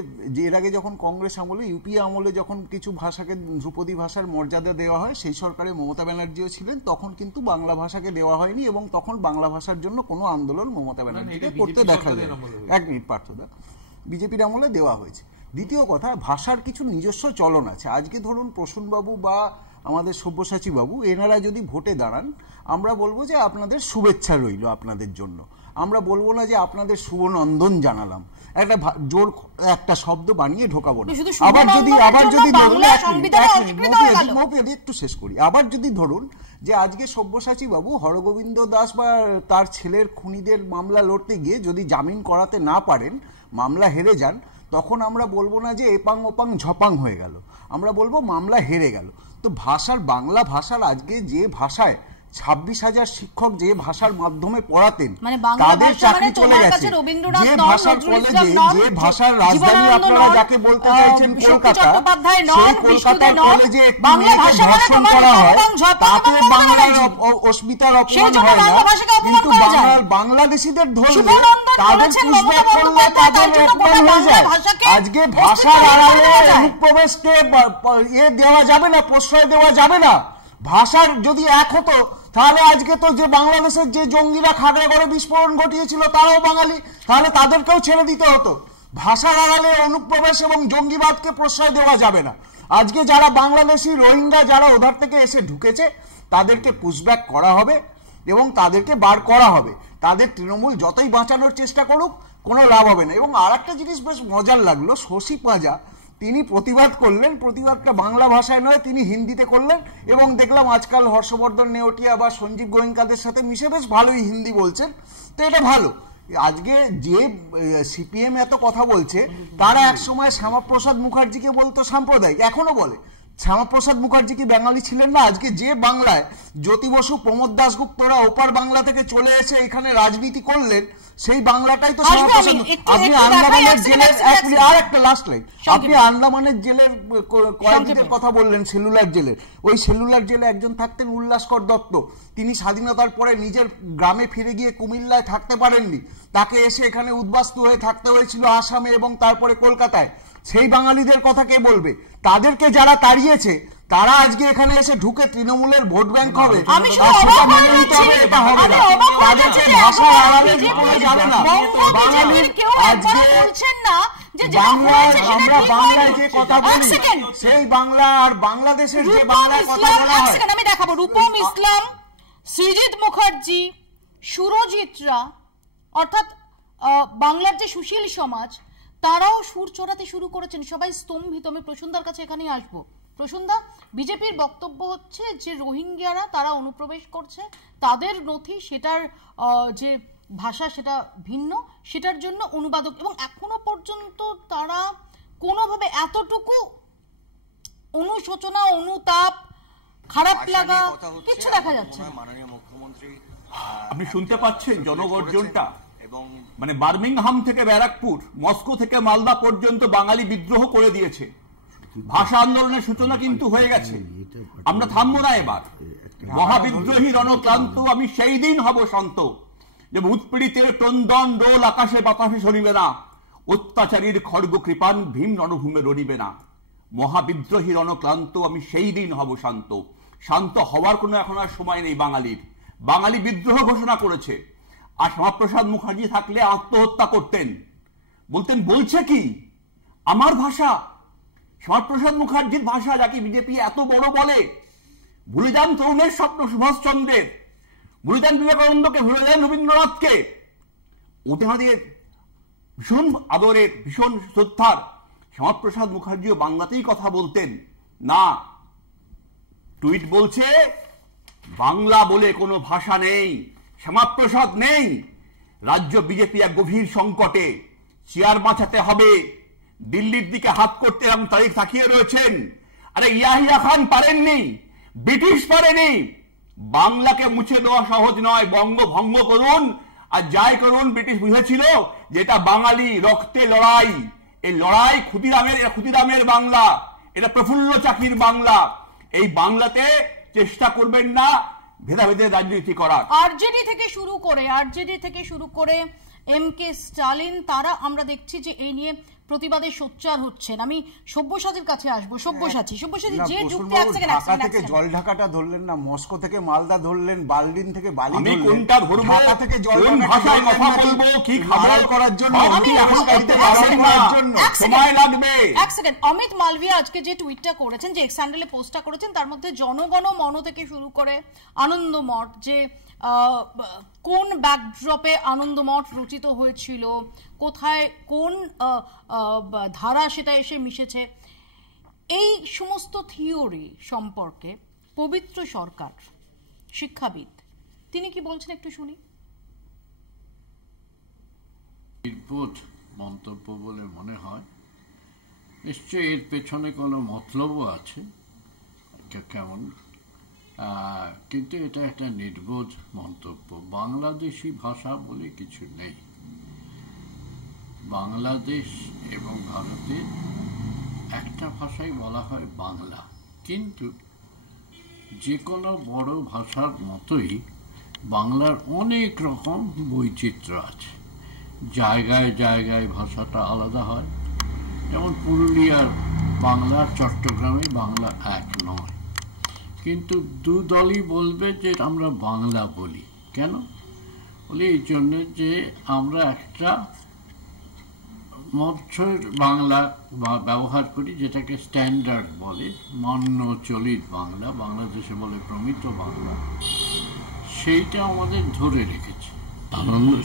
এর আগে যখন কংগ্রেস আমলে, ইউপিএ আমলে যখন কিছু ভাষাকে ধ্রুপদী ভাষার মর্যাদা দেওয়া হয়, সেই সরকারে মমতা ব্যানার্জিও ছিলেন, তখন কিন্তু বাংলা ভাষাকে দেওয়া হয়নি এবং তখন বাংলা ভাষার জন্য কোনো আন্দোলন মমতা ব্যানার্জিকে করতে দেখা যায়। এক মিনিট পার্থদা, বিজেপির আমলে দেওয়া হয়েছে। দ্বিতীয় কথা, ভাষার কিছু নিজস্ব চলন আছে। আজকে ধরুন প্রসূনবাবু বা আমাদের সব্যসাচী বাবু এনারা যদি ভোটে দাঁড়ান, আমরা বলবো যে আপনাদের শুভেচ্ছা রইল আপনাদের জন্য, আমরা বলবো না যে আপনাদের শুভনন্দন জানালাম, একটা জোর একটা শব্দ বানিয়ে ঢোকাবো না। আবার যদি একটু শেষ করি, আবার যদি ধরুন যে আজকে সব্যসাচী বাবু হরগোবিন্দ দাস বা তার ছেলের খুনিদের মামলা লড়তে গিয়ে যদি জামিন করাতে না পারেন, মামলা হেরে যান, তখন আমরা বলবো না যে এপাং ওপাং ঝপাং হয়ে গেল, আমরা বলবো মামলা হেরে গেল। তো ভাষার, বাংলা ভাষার আজকে যে ভাষায় 26,000 শিক্ষক যে ভাষার মাধ্যমে পড়াতেন তাদের চাকরি চলে গেছে। যে ভাষার কলেজে, যে ভাষার রাজধানী আপনারা যাকে বলতে চাইছেন কলকাতা, সেই কলকাতার কলেজে ধর্ষণ করা হয়, তাতে বাংলার অস্মিতার অপমান হয় না, কিন্তু বাংলাদেশিদের ধরলে তাদের পুষব্যাক করলে তাদের অপমান হয়ে যায়। আজকে ভাষার আড়ালে অনুপ্রবেশকে দেওয়া যাবে না, প্রশ্রয় দেওয়া যাবে না। ভাষার যদি এক হতো তাহলে আজকে তো যে বাংলাদেশের যে জঙ্গিরা খাগড়াগড়ে বিস্ফোরণ ঘটিয়েছিল তারাও বাঙালি, তাহলে তাদেরকেও ছেড়ে দিতে হতো। ভাষার আড়ালে অনুপ্রবেশ এবং জঙ্গিবাদকে প্রশ্রয় দেওয়া যাবে না। আজকে যারা বাংলাদেশি রোহিঙ্গা যারা ওধার থেকে এসে ঢুকেছে তাদেরকে পুশব্যাক করা হবে এবং তাদেরকে বার করা হবে। তাদের তৃণমূল যতই বাঁচানোর চেষ্টা করুক কোনো লাভ হবে না। এবং আর একটা জিনিস বেশ মজার লাগলো, শশী পাঁজা তিনি প্রতিবাদ করলেন, প্রতিবাদটা বাংলা ভাষায় নয় তিনি হিন্দিতে করলেন, এবং দেখলাম আজকাল হর্ষবর্ধন নেওটিয়া বা সঞ্জীব গোয়েঙ্কাদের সাথে মিশে বেশ ভালোই হিন্দি বলছেন, তো এটা ভালো। আজকে যে সিপিএম এত কথা বলছে তারা একসময় শ্যামাপ্রসাদ মুখার্জিকে বলতো সাম্প্রদায়িক, এখনো বলে। শ্যামাপ্রসাদ মুখার্জি কি বাঙালি ছিলেন না? আজকে যে বাংলায় জ্যোতি বসু, প্রমোদ দাশগুপ্তরা ওপার বাংলা থেকে চলে এসে এখানে রাজনীতি করলেন, সেই বাংলাটাই তো শ্যামাপ্রসাদ। আপনি আন্দামানের জেলের, আর একটা লাস্ট লাইন, আপনি আন্দামানের জেলের কয়েদিদের কথা বললেন, সেলুলার জেলের। ওই সেলুলার জেলে একজন থাকতেন উল্লাসকর দত্ত, তিনি স্বাধীনতার পরে নিজের গ্রামে ফিরে গিয়ে কুমিল্লায় থাকতে পারেননি, তাকে এসে এখানে উদ্বাস্তু হয়ে থাকতে হয়েছিল আসামে এবং তারপরে কলকাতায়। সেই বাঙালিদের কথা কে বলবে? তাদেরকে যারা তাড়িয়েছে তারা আজকে এখানে এসে ঢুকে তৃণমূলের ভোট ব্যাংক হবে, আর সেটা মেনে নিতে হবে, এটা হবে না। তাদেরকে ভাষার আড়ালে ঢুকতে যাবে না। বাঙালির আজকে আমরা বাংলায় যে কথা বলি সেই বাংলা আর বাংলাদেশের যে বাংলায় কথা বলা হয়, আমি দেখাবো। রূপম ইসলাম, সৃজিত মুখার্জি, সুরজিৎরা, অর্থাৎ বাংলার যে সুশীল সমাজ, তারাও সুর চড়াতে শুরু করেছেন। সবাই স্তম্ভিত। আমি প্রসূনদার কাছে এখানেই আসবো। প্রসূনদা, বিজেপির বক্তব্য হচ্ছে যে রোহিঙ্গারা তারা অনুপ্রবেশ করছে, তাদের নথি সেটার যে ভাষা সেটা ভিন্ন, সেটার জন্য অনুবাদক, এবং এখনো পর্যন্ত তারা কোনোভাবে এতটুকু অনুশোচনা, অনুতাপ, খারাপ লাগা কিছু দেখা যাচ্ছে না। মাননীয় মুখ্যমন্ত্রী, আপনি শুনতে পাচ্ছেন জনগর্জনটা? মানে বার্মিংহাম থেকে ব্যারাকপুর, মস্কো থেকে মালদা পর্যন্ত বাঙালি বিদ্রোহ করে দিয়েছে। ভাষা আন্দোলনের সূচনা কিন্তু হয়ে গেছে। আমরা থামবো না এবার। মহাবিদ্রোহী রণক্লান্ত আমি সেই দিন হব শান্ত, যে উৎপীড়িতের ক্রন্দন রোল আকাশে বাতাসে শনিবে না, অত্যাচারীর খড়গ কৃপান ভীম রণভূমে রণিবে না। মহাবিদ্রোহী রণক্লান্ত আমি সেই দিন হব শান্ত, শান্ত হওয়ার কোনো এখন আর সময় নেই বাঙালির। বাঙালি বিদ্রোহ ঘোষণা করেছে। আর শ্যামাপ্রসাদ মুখার্জি থাকলে আত্মহত্যা করতেন। বলতেন বলছে কি আমার ভাষা, শ্যামাপ্রসাদ মুখার্জির ভাষা, যাকে বিজেপি এত বড় বলে। ভুলে যান তরুণের স্বপ্ন সুভাষচন্দ্রের, ভুলে যান বিবেকানন্দকে, ভুলে যান রবীন্দ্রনাথকে। ওদের ভীষণ আদরের, ভীষণ শ্রদ্ধার শ্যামাপ্রসাদ মুখার্জিও বাংলাতেই কথা বলতেন না। টুইট বলছে বাংলা বলে কোনো ভাষা নেই, শ্যামাপ্রসাদ নেই। রাজ্য বিজেপি এক গভীর সংকটে, চেয়ার বাঁচাতে হবে। দিল্লির দিকে হাত করতে এবং তারিখ তাকিয়ে রয়েছেন। আরে ইয়াহিয়া খান পারেননি, ব্রিটিশ পারেনি। বাংলাকে মুছে দেওয়া সহজ নয়। বঙ্গভঙ্গ করুন আর যাই করুন, ব্রিটিশ বুঝেছিল যে এটা বাঙালি রক্তে লড়াই। এই লড়াই ক্ষুদিরামের বাংলা, এটা প্রফুল্ল চাকির বাংলা। এই বাংলাতে চেষ্টা করবেন না ভেদাভেদের রাজনীতি করার। আরজেডি থেকে শুরু করে MK স্টালিন, তারা আমরা দেখছি যে এই নিয়ে প্রতিবাদে সোচ্চার হচ্ছেন। আমি সব্যসাচীর কাছে আসবো। সব্যসাচী যে যুক্তি ঢাকা থেকে জল ঢাকাটা ধরলেন না, মস্কো থেকে মালদা ধরলেন, বার্লিন থেকে বালি ধরলেন, কোনটা ধরবো, ঢাকা থেকে জল ভাষায় কথা বলবো, কি খাবার করার জন্য সময় লাগবে। এক সেকেন্ড, অমিত মালভিয়া আজকে যে টুইটটা করেছেন, যে এক্স হ্যান্ডেলে পোস্টটা করেছেন, তার মধ্যে জনগণ মন থেকে শুরু করে আনন্দমঠ, যে কোন ব্যাকড্রপে আনন্দমঠ রচিত হয়েছিল, কোথায় কোন ধারা সেটা এসে মিশেছে, এই সমস্ত থিওরি সম্পর্কে পবিত্র সরকার, শিক্ষাবিদ, তিনি কি বলছেন একটু শুনি। নির্বোধ মন্তব্য বলে মনে হয়। নিশ্চয়ই এর পেছনে কোনো মতলবও আছে, কেমন, কিন্তু এটা একটা নির্বোধ মন্তব্য। বাংলাদেশি ভাষা বলে কিছু নেই। বাংলাদেশ এবং ভারতে একটা ভাষাই বলা হয় বাংলা, কিন্তু যে কোনো বড় ভাষার মতোই বাংলার অনেক রকম বৈচিত্র্য আছে। জায়গায় জায়গায় ভাষাটা আলাদা হয়। যেমন পুরুলিয়ার বাংলা, চট্টগ্রামে বাংলা এক নয়, কিন্তু দু দলই বলবে যে আমরা বাংলা বলি। কেন বলি? এই জন্য যে আমরা একটা মধ্যের বাংলা ব্যবহার করি, যেটাকে স্ট্যান্ডার্ড বলে, মান্য চলিত বাংলা, বাংলাদেশে বলে প্রমিত বাংলা, সেইটা আমাদের ধরে রেখেছে।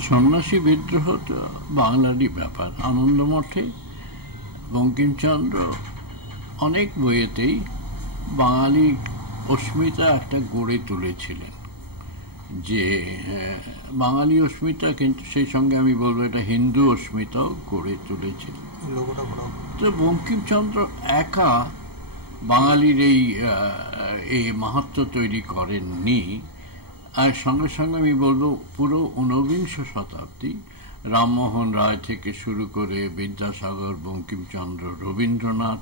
সন্ন্যাসী বিদ্রোহ বাংলারই ব্যাপার। আনন্দমঠে বঙ্কিমচন্দ্র অনেক বইয়েতেই বাঙালি অস্মিতা একটা গড়ে তুলেছিলেন, যে বাঙালি অস্মিতা, কিন্তু সেই সঙ্গে আমি বলবো এটা হিন্দু অস্মিতাও গড়ে তুলেছিলেন। তো বঙ্কিমচন্দ্র একা বাঙালির এই মাহাত্ম্য তৈরি করেননি। আর সঙ্গে সঙ্গে আমি বলবো পুরো ঊনবিংশ শতাব্দী রামমোহন রায় থেকে শুরু করে বিদ্যাসাগর, বঙ্কিমচন্দ্র, রবীন্দ্রনাথ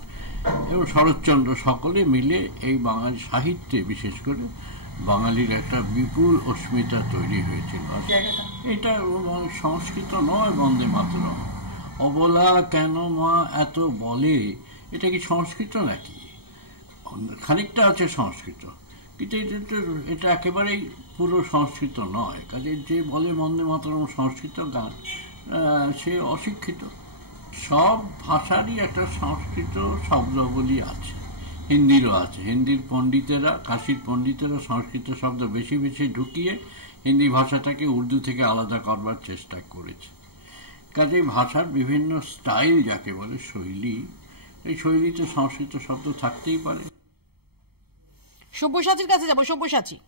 এবং শরৎচন্দ্র সকলে মিলে এই বাঙালি সাহিত্যে বিশেষ করে বাঙালির একটা বিপুল অস্মিতা তৈরি হয়েছিল। এটা সংস্কৃত নয় বন্দে মাতরম। অবলা কেন মা এত বলে, এটা কি সংস্কৃত নাকি? খানিকটা আছে সংস্কৃত, কিন্তু এটা একেবারেই পুরো সংস্কৃত নয়। কাজে যে বলে বন্দে মাতরম সংস্কৃত গান, সে অশিক্ষিত। সব ভাষারই একটা সংস্কৃত শব্দাবলী আছে, হিন্দিরও আছে। হিন্দির পণ্ডিতেরা, কাশীর পণ্ডিতেরা সংস্কৃত শব্দ বেশি বেশি ঢুকিয়ে হিন্দি ভাষাটাকে উর্দু থেকে আলাদা করবার চেষ্টা করেছে। কাজেই ভাষার বিভিন্ন স্টাইল, যাকে বলে শৈলী, এই শৈলীতে সংস্কৃত শব্দ থাকতেই পারে। সব্যসাচীর কাছে যাবো। সব্যসাচী,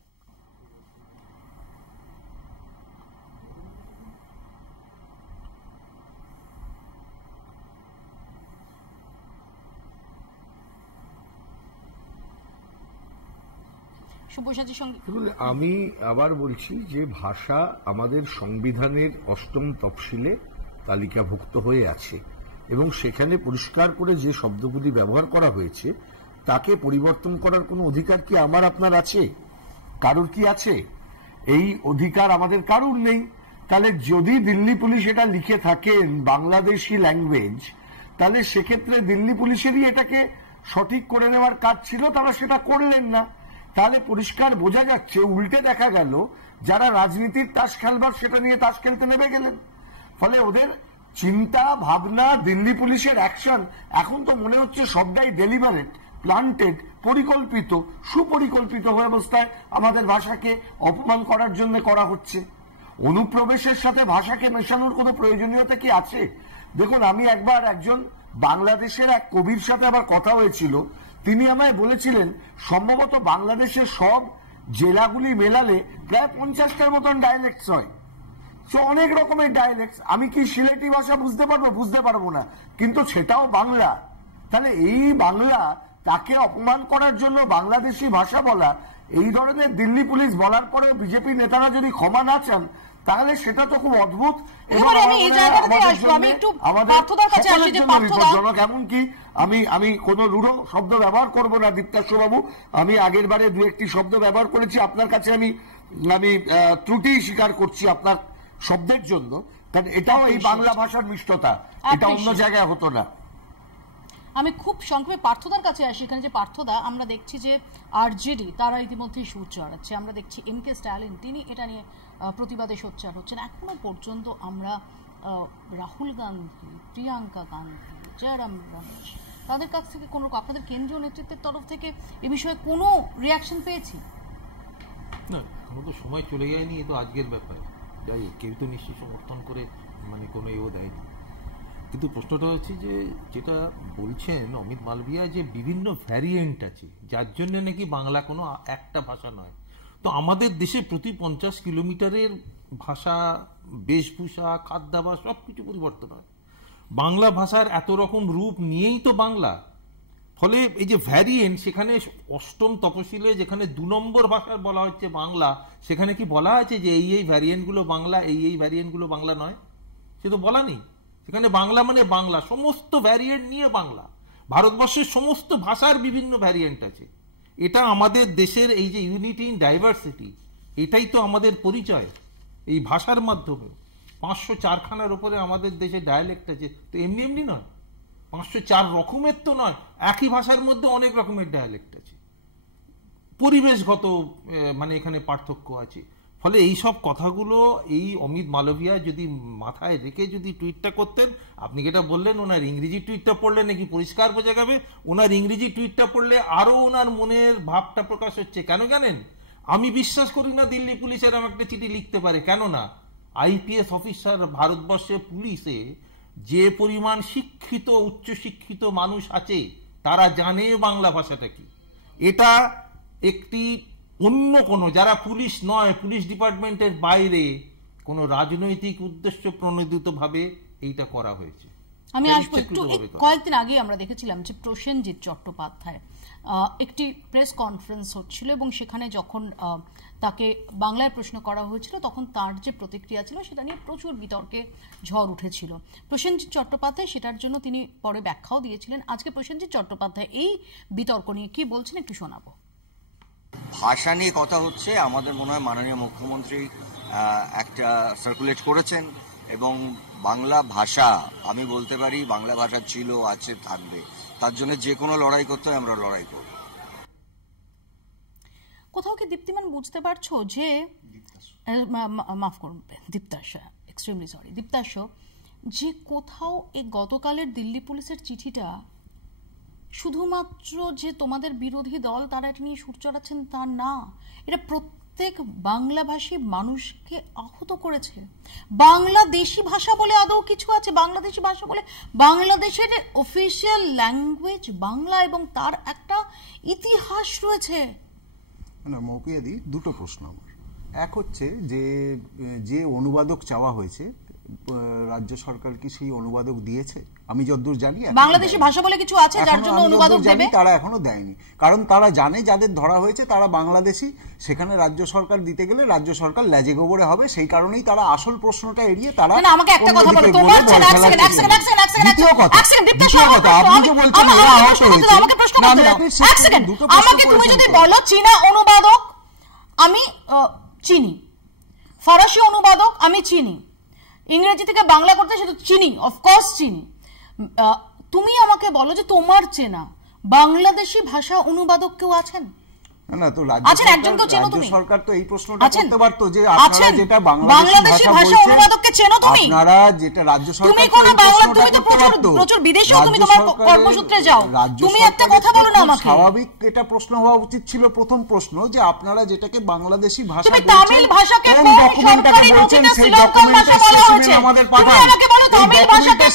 আমি আবার বলছি যে ভাষা আমাদের সংবিধানের ৮ম তফসিলে তালিকাভুক্ত হয়ে আছে এবং সেখানে পরিষ্কার করে যে শব্দগুলি ব্যবহার করা হয়েছে তাকে পরিবর্তন করার কোনো অধিকার কি আমার আপনার আছে? কারোর কি আছে? এই অধিকার আমাদের কারোর নেই। তাহলে যদি দিল্লি পুলিশ এটা লিখে থাকেন বাংলাদেশি ল্যাঙ্গুয়েজ, তাহলে সেক্ষেত্রে দিল্লি পুলিশেরই এটাকে সঠিক করে নেওয়ার কাজ ছিল, তারা সেটা করলেন না। তাহলে পরিষ্কার বোঝা যাচ্ছে উল্টে দেখা গেল যারা রাজনীতির তাস খেলবার সেটা নিয়ে তাস খেলতে নেমে গেলেন। ফলে ওদের চিন্তা ভাবনা, দিল্লি পুলিশের অ্যাকশন এখন তো মনে হচ্ছে সবটাই ডেলিভারেট, প্ল্যান্টেড, পরিকল্পিত, সুপরিকল্পিত অবস্থায় আমাদের ভাষাকে অপমান করার জন্য করা হচ্ছে। অনুপ্রবেশের সাথে ভাষাকে মেশানোর কোনো প্রয়োজনীয়তা কি আছে? দেখুন, আমি একবার একজন বাংলাদেশের এক কবির সাথে আমার কথা হয়েছিল। তিনি আমায় বলেছিলেন সম্ভবত বাংলাদেশের সব জেলাগুলি মেলালে প্রায় 50টার মতন ডায়ালেক্টস হয়। তো অনেক রকমের ডায়ালেক্টস। আমি কি সিলেটি ভাষা বুঝতে পারবো? বুঝতে পারবো না, কিন্তু সেটাও বাংলা। তাহলে এই বাংলা তাকে অপমান করার জন্য বাংলাদেশি ভাষা বলা, এই ধরনের দিল্লি পুলিশ বলার পরেও বিজেপি নেতারা যদি ক্ষমা না চান, তাহলে সেটা তো খুব অদ্ভুত এবং বিপজ্জনক। এমনকি আমি কোনো রূঢ় শব্দ ব্যবহার করবো না দীপ্তাস্য বাবু, আমি আগের বারে দু একটি শব্দ ব্যবহার করেছি, আপনার কাছে আমি ত্রুটি স্বীকার করছি আপনার শব্দের জন্য, কারণ এটাও এই বাংলা ভাষার মিষ্টতা, এটা অন্য জায়গায় হতো না। আমি খুব সংক্ষেপে পার্থদার কাছে আসি। এখানে যে পার্থদা, আমরা দেখছি যে আরজেডি তারা ইতিমধ্যেই সুর চড়াচ্ছে, আমরা দেখছি MK স্ট্যালিন তিনি এটা নিয়ে প্রতিবাদে সোচ্চার হচ্ছেন। এখনো পর্যন্ত আমরা রাহুল গান্ধী, প্রিয়াঙ্কা গান্ধী, জয়রাম রমেশ তাদের কাছ থেকে কোনো, আপনাদের কেন্দ্রীয় নেতৃত্বের তরফ থেকে এ বিষয়ে কোনো রিয়াকশন পেয়েছি না? আমার তো সময় চলে যায়নি, এ তো আজকের ব্যাপার। যাই হোক, কেউ তো নিশ্চয়ই সমর্থন করে কোনো এও দেয়নি। কিন্তু প্রশ্নটা হচ্ছে যে যেটা বলছেন অমিত মালবিয়া, যে বিভিন্ন ভ্যারিয়েন্ট আছে যার জন্য নাকি বাংলা কোনো একটা ভাষা নয়। তো আমাদের দেশে প্রতি 50 কিলোমিটারের ভাষা, বেশভূষা, খাদ্যাভ্যাস সব কিছু পরিবর্তন হয়। বাংলা ভাষার এত রকম রূপ নিয়েই তো বাংলা। ফলে এই যে ভ্যারিয়েন্ট, সেখানে অষ্টম তপশিলে যেখানে 2 নম্বর ভাষা বলা হচ্ছে বাংলা, সেখানে কি বলা আছে যে এই ভ্যারিয়েন্টগুলো বাংলা, এই ভ্যারিয়েন্টগুলো বাংলা নয়? সে তো বলা নেই। সেখানে বাংলা মানে বাংলা, সমস্ত ভ্যারিয়েন্ট নিয়ে বাংলা। ভারতবর্ষের সমস্ত ভাষার বিভিন্ন ভ্যারিয়েন্ট আছে। এটা আমাদের দেশের এই যে ইউনিটি ইন ডাইভার্সিটি, এটাই তো আমাদের পরিচয় এই ভাষার মাধ্যমে। 504খানার উপরে আমাদের দেশে ডায়ালেক্ট আছে, তো এমনি এমনি নয়, 504 রকমের তো নয়, একই ভাষার মধ্যে অনেক রকমের ডায়ালেক্ট আছে, পরিবেশগত এখানে পার্থক্য আছে। ফলে এই সব কথাগুলো এই অমিত মালবিয়া যদি মাথায় রেখে যদি টুইটটা করতেন, আপনি যেটা বললেন ওনার ইংরেজি টুইটটা পড়লে নাকি পরিষ্কার বোঝা যাবে, ওনার ইংরেজি টুইটটা পড়লে আরো ওনার মনের ভাবটা প্রকাশ হচ্ছে। কেন জানেন? আমি বিশ্বাস করি না দিল্লি পুলিশ এরকম একটা চিঠি লিখতে পারে। কেন না? IPS অফিসার ভারতবর্ষের পুলিশে যে পরিমাণ শিক্ষিত, উচ্চশিক্ষিত মানুষ আছে, তারা জানে বাংলা ভাষাটা কি। এটা একটি অন্য কোনো, যারা পুলিশ নয়, পুলিশ ডিপার্টমেন্টের বাইরে কোনো রাজনৈতিক উদ্দেশ্য প্রণোদিত ভাবে এইটা করা হয়েছে। আমি আসবো একটু। কয়েকদিন আগে আমরা দেখেছিলাম যে প্রসেনজিৎ চট্টোপাধ্যায় একটি প্রেস কনফারেন্স হচ্ছিল এবং সেখানে যখন তাকে বাংলায় প্রশ্ন করা হয়েছিল, তখন তার যে প্রতিক্রিয়া ছিল সেটা নিয়ে প্রচুর বিতর্কে ঝড় উঠেছিল। প্রসেনজিৎ চট্টোপাধ্যায় সেটার জন্য তিনি পরে ব্যাখ্যাও দিয়েছিলেন। আজকে প্রসেনজিৎ চট্টোপাধ্যায় এই বিতর্ক নিয়ে কি বলছেন একটু শোনাবো। ভাষা নিয়ে কথা হচ্ছে, আমাদের মনে হয় মাননীয় মুখ্যমন্ত্রী একটা সার্কুলেট করেছেন, এবং বাংলা ভাষা, আমি বলতে পারি বাংলা ভাষা ছিল, আছে, থাকবে। তার জন্য যে কোনো লড়াই করতে হয়, আমরা লড়াই করব। কোথাও কি দীপ্তিমান বুঝতে পারছো যে, মাফ করুন দীপ্তাশা, এক্সট্রিমলি সরি দীপ্তাশ, যে কোথাও এই গতকালের দিল্লি পুলিশের চিঠিটা শুধুমাত্র যে তোমাদের বিরোধী দল তারা এটা নিয়ে সুর চড়াচ্ছেন তা না, এটা প্রত্যেক বাংলাভাষী মানুষকে আহত করেছে। বাংলাদেশি ভাষা বলে আদৌ কিছু আছে? বাংলাদেশি ভাষা বলে বাংলাদেশের অফিসিয়াল ল্যাঙ্গুয়েজ বাংলা এবং তার একটা ইতিহাস রয়েছে। না মৌপিয়াদি, দুটো প্রশ্ন আমার। এক হচ্ছে যে অনুবাদক চাওয়া হয়েছে, রাজ্য সরকার কি সেই অনুবাদক দিয়েছে? আমি যতদূর জানি বাংলাদেশি ভাষা বলে কিছু আছে যার জন্য অনুবাদক দেবে, তারা এখনো দেয়নি। কারণ তারা জানে যাদের ধরা হয়েছে তারা বাংলাদেশি, সেখানে রাজ্য সরকার দিতে গেলে রাজ্য সরকার লেজে গোবরে হবে। সেই কারণেই তারা আসল প্রশ্নটা এড়িয়ে তারা আমাকে একটা কথা বলো, তোমার দ্বিতীয় কথা আপনি যে বলছেন এরা আহত হয়েছে, আমাকে প্রশ্ন করতে দাও এক সেকেন্ড। আমাকে তুমি যদি বলো চীনা অনুবাদক আমি চিনি, ফরাসি অনুবাদক আমি চিনি, ইংরেজি থেকে বাংলা করতে সেটা চিনি, অফকোর্স চিনি। তুমি আমাকে বলো যে তোমার চেনা বাংলাদেশি ভাষা অনুবাদক কেউ আছেন? না তো আচ্ছা একজন তো চেনো তুমি, সরকার তো এই প্রশ্নটা করতে পারতো যে আপনারা যেটা বাংলাদেশি ভাষা অনুবাদককে চেনো তুমি, আপনারা যেটা রাজ্য সরকার তুমি কোন বাংলা, তুমি তো প্রচুর বিদেশেও তুমি তোমার কর্মসূত্রে যাও, তুমি একটা কথা বলো না আমাকে। স্বাভাবিক এটা প্রশ্ন হওয়া উচিত ছিল প্রথম প্রশ্ন যে আপনারা যেটাকে বাংলাদেশি ভাষা বলছেন, তুমি তামিল ভাষাকে কোন সরকারি নথিতে শ্রীলঙ্কান ভাষা বলা হয়েছে, আমাদের তুমি আমাকে বলো তামিল ভাষাকে